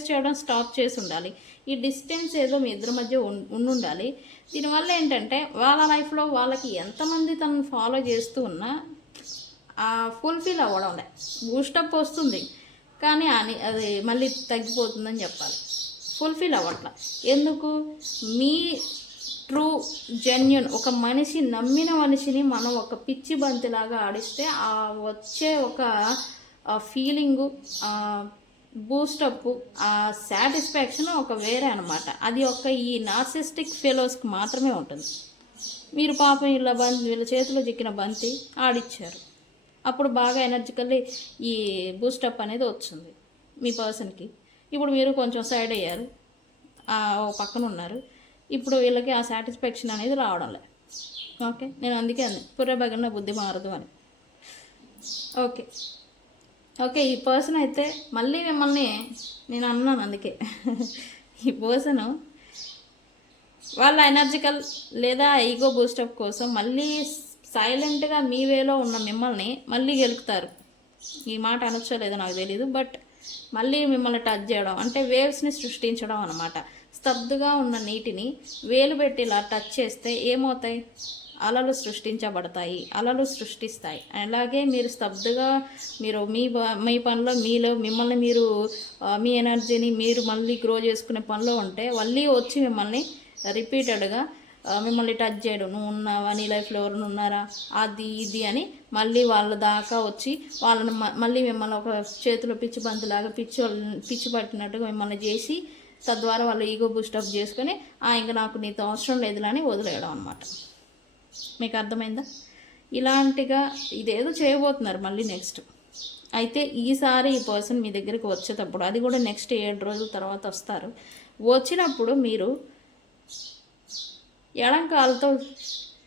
చేయడం స్టాప్ చేసి ఉండాలి. ఈ డిస్టెన్స్ ఏదో మీ ఇద్దరి మధ్య ఉండాలి. దీనివల్ల ఏంటంటే వాళ్ళ లైఫ్లో వాళ్ళకి ఎంతమంది తనను ఫాలో చేస్తూ ఉన్నా ఫుల్ఫిల్ అవ్వడంలే. బూస్టప్ వస్తుంది కానీ అది మళ్ళీ తగ్గిపోతుందని చెప్పాలి. ఫుల్ఫిల్ అవ్వట్ల. ఎందుకు? మీ ట్రూ జెన్యున్ ఒక మనిషి, నమ్మిన మనిషిని మనం ఒక పిచ్చి బంతిలాగా ఆడిస్తే ఆ వచ్చే ఒక ఫీలింగు, బూస్టప్, ఆ సాటిస్ఫాక్షన్ ఒక వేరే అనమాట. అది ఒక ఈ నార్సిస్టిక్ ఫెలోస్కి మాత్రమే ఉంటుంది. మీరు పాపం వీళ్ళ చేతిలో చిక్కిన బంతి ఆడిచ్చారు, అప్పుడు బాగా ఎనర్జికల్లీ ఈ బూస్టప్ అనేది వచ్చింది మీ పర్సన్కి. ఇప్పుడు మీరు కొంచెం సైడ్ అయ్యారు, పక్కన ఉన్నారు. ఇప్పుడు వీళ్ళకి ఆ సాటిస్ఫాక్షన్ అనేది రావడం లేదు. ఓకే, నేను అందుకే అంది పుర్రె పగిలిన బుద్ధి మారదు అని. ఓకే, ఈ పర్సన్ అయితే మళ్ళీ మిమ్మల్ని నేను అన్నాను అందుకే ఈ పర్సను వాళ్ళ ఎనర్జికల్ లేదా ఈగో బూస్టప్ కోసం మళ్ళీ సైలెంట్గా మీ వేలో ఉన్న మిమ్మల్ని మళ్ళీ గెలుపుతారు. ఈ మాట అనొచ్చలేదో నాకు తెలీదు, బట్ మళ్ళీ మిమ్మల్ని టచ్ చేయడం అంటే వేవ్స్ని సృష్టించడం అనమాట. స్తబ్దుగా ఉన్న నీటిని వేలు పెట్టి ఇలా టచ్ చేస్తే ఏమవుతాయి? అలలు సృష్టించబడతాయి, అలలు సృష్టిస్తాయి. అలాగే మీరు స్తబ్దుగా మీరు మీ పనిలో మిమ్మల్ని మీరు మీ ఎనర్జీని మీరు మళ్ళీ గ్రో చేసుకునే పనిలో ఉంటే మళ్ళీ వచ్చి మిమ్మల్ని రిపీటెడ్గా మిమ్మల్ని టచ్ చేయడం, నువ్వు ఉన్నావా, నీ లైఫ్లో ఎవరైనా ఉన్నారా, అది ఇది అని మళ్ళీ వాళ్ళ దాకా వచ్చి వాళ్ళని మళ్ళీ మిమ్మల్ని ఒక చేతిలో పిచ్చి బంతులాగా పిచ్చి పట్టినట్టుగా మిమ్మల్ని చేసి తద్వారా వాళ్ళు ఈగో బూస్టప్ చేసుకొని ఇంక నాకు నీతో అవసరం లేదులే అని వదిలేయడం అనమాట. మీకు అర్థమైందా? ఇలాంటిగా ఇదేదో చేయబోతున్నారు మళ్ళీ నెక్స్ట్. అయితే ఈసారి ఈ పర్సన్ మీ దగ్గరికి వచ్చేటప్పుడు, అది కూడా నెక్స్ట్ 7 రోజుల తర్వాత వస్తారు. వచ్చినప్పుడు మీరు ఎడంకాలతో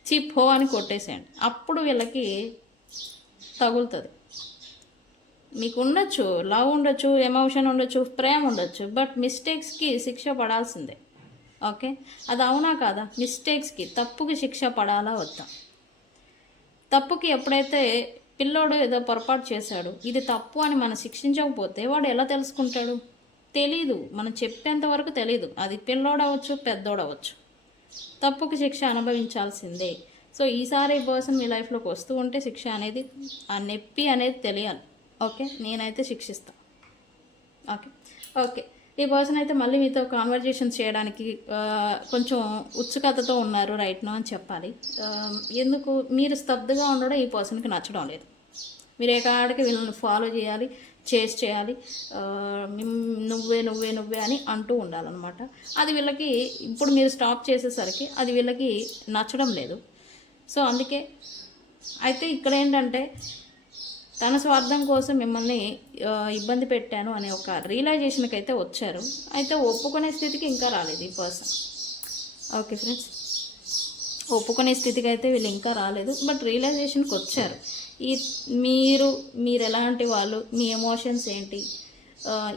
చిప్ హో అని కొట్టేసేయండి. అప్పుడు వీళ్ళకి తగులుతుంది. మీకు ఉండొచ్చు, లవ్ ఉండొచ్చు, ఎమోషన్ ఉండొచ్చు, ప్రేమ ఉండొచ్చు, బట్ మిస్టేక్స్కి శిక్ష పడాల్సిందే. ఓకే, అది అవునా కాదా? మిస్టేక్స్కి, తప్పుకి శిక్ష పడాలా వద్దా? తప్పుకి ఎప్పుడైతే పిల్లోడు ఏదో పొరపాటు చేశాడు, ఇది తప్పు అని మనం శిక్షించకపోతే వాడు ఎలా తెలుసుకుంటాడు? తెలీదు. మనం చెప్పేంత వరకు తెలీదు. అది పిల్లోడవచ్చు, పెద్దోడవచ్చు. తప్పుకి శిక్ష అనుభవించాల్సిందే. సో ఈసారి ఈ పర్సన్ మీ లైఫ్లోకి వస్తూ ఉంటే శిక్ష అనేది, ఆ నొప్పి అనేది తెలియాలి. ఓకే, నేనైతే శిక్షిస్తాను. ఓకే ఓకే ఈ పర్సన్ అయితే మళ్ళీ మీతో కాన్వర్జేషన్ చేయడానికి కొంచెం ఉత్సుకతతో ఉన్నారు రైట్ నో అని చెప్పాలి. ఎందుకు మీరు స్తబ్దుగా ఉండడం ఈ పర్సన్కి నచ్చడం లేదు. మీరు ఏ కాడికి వీళ్ళని ఫాలో చేయాలి, చేయాలి, నువ్వే నువ్వే నువ్వే అని అంటూ ఉండాలన్నమాట. అది వీళ్ళకి ఇప్పుడు మీరు స్టాప్ చేసేసరికి అది వీళ్ళకి నచ్చడం లేదు. సో అందుకే అయితే ఇక్కడ ఏంటంటే తన స్వార్థం కోసం మిమ్మల్ని ఇబ్బంది పెట్టాను అనే ఒక రియలైజేషన్కి అయితే వచ్చారు. అయితే ఒప్పుకునే స్థితికి ఇంకా రాలేదు ఈ పర్సన్. ఓకే ఫ్రెండ్స్, ఒప్పుకునే స్థితికి అయితే వీళ్ళు ఇంకా రాలేదు, బట్ రియలైజేషన్కి వచ్చారు. మీరు ఎలాంటి వాళ్ళు, మీ ఎమోషన్స్ ఏంటి,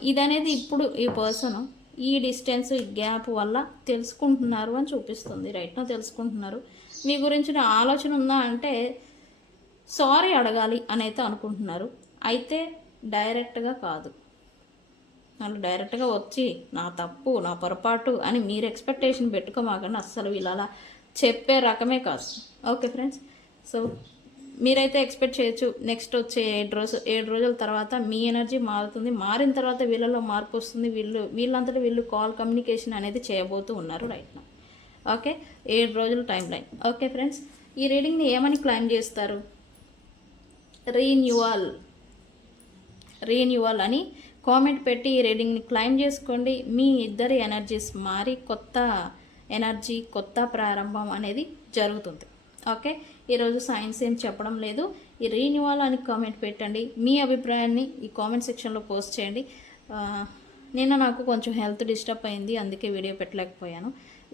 ఇదనేది ఇప్పుడు ఈ పర్సన్ ఈ డిస్టెన్స్, ఈ గ్యాప్ వల్ల తెలుసుకుంటున్నారు అని చూపిస్తుంది. రైట్నో తెలుసుకుంటున్నారు. మీ గురించిన ఆలోచన ఉందా అంటే సారీ అడగాలి అని అయితే అనుకుంటున్నారు. అయితే డైరెక్ట్గా కాదు, వాళ్ళు డైరెక్ట్గా వచ్చి నా తప్పు, నా పొరపాటు అని మీరు ఎక్స్పెక్టేషన్ పెట్టుకోమాకండి. అస్సలు వీళ్ళు అలా చెప్పే రకమే కాదు. ఓకే ఫ్రెండ్స్, సో మీరైతే ఎక్స్పెక్ట్ చేయొచ్చు నెక్స్ట్ వచ్చే 7 రోజుల తర్వాత మీ ఎనర్జీ మారుతుంది. మారిన తర్వాత వీళ్ళలో మార్పు వస్తుంది. వీళ్ళంతటా వీళ్ళు కాల్ కమ్యూనికేషన్ అనేది చేయబోతూ ఉన్నారు రైట్ నా. ఓకే, 7 రోజుల టైం లైన్. ఓకే ఫ్రెండ్స్, ఈ రీడింగ్ని ఏమని క్లైమ్ చేస్తారు? రీన్యూవల్ అని కామెంట్ పెట్టి ఈ రీడింగ్ని క్లైమ్ చేసుకోండి. మీ ఇద్దరి ఎనర్జీస్ మారి కొత్త ఎనర్జీ, కొత్త ప్రారంభం అనేది జరుగుతుంది. ఓకే, ఈరోజు సైన్స్ ఏం చెప్పడం లేదు. ఈ రీన్యూవల్ అని కామెంట్ పెట్టండి. మీ అభిప్రాయాన్ని ఈ కామెంట్ సెక్షన్లో పోస్ట్ చేయండి. నిన్న నాకు కొంచెం హెల్త్ డిస్టర్బ్ అయింది, అందుకే వీడియో పెట్టలేకపోయాను.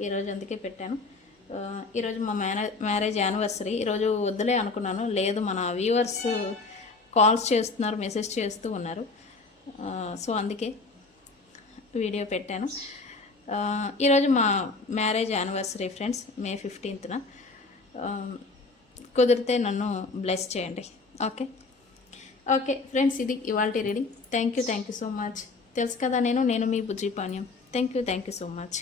ఈరోజు అందుకే పెట్టాను. ఈరోజు మా మ్యారేజ్ యానివర్సరీ. ఈరోజు వద్దులే అనుకున్నాను, లేదు మన వ్యూవర్స్ కాల్స్ చేస్తున్నారు, మెసేజ్ చేస్తూ ఉన్నారు, సో అందుకే వీడియో పెట్టాను. ఈరోజు మా marriage anniversary friends, May 15th. కుదిరితే నన్ను బ్లెస్ చేయండి. ఓకే ఓకే ఫ్రెండ్స్, ఇది ఇవాల్టి reading. Thank you so much. తెలుసు కదా నేను మీ Bujji Panyam. Thank you so much.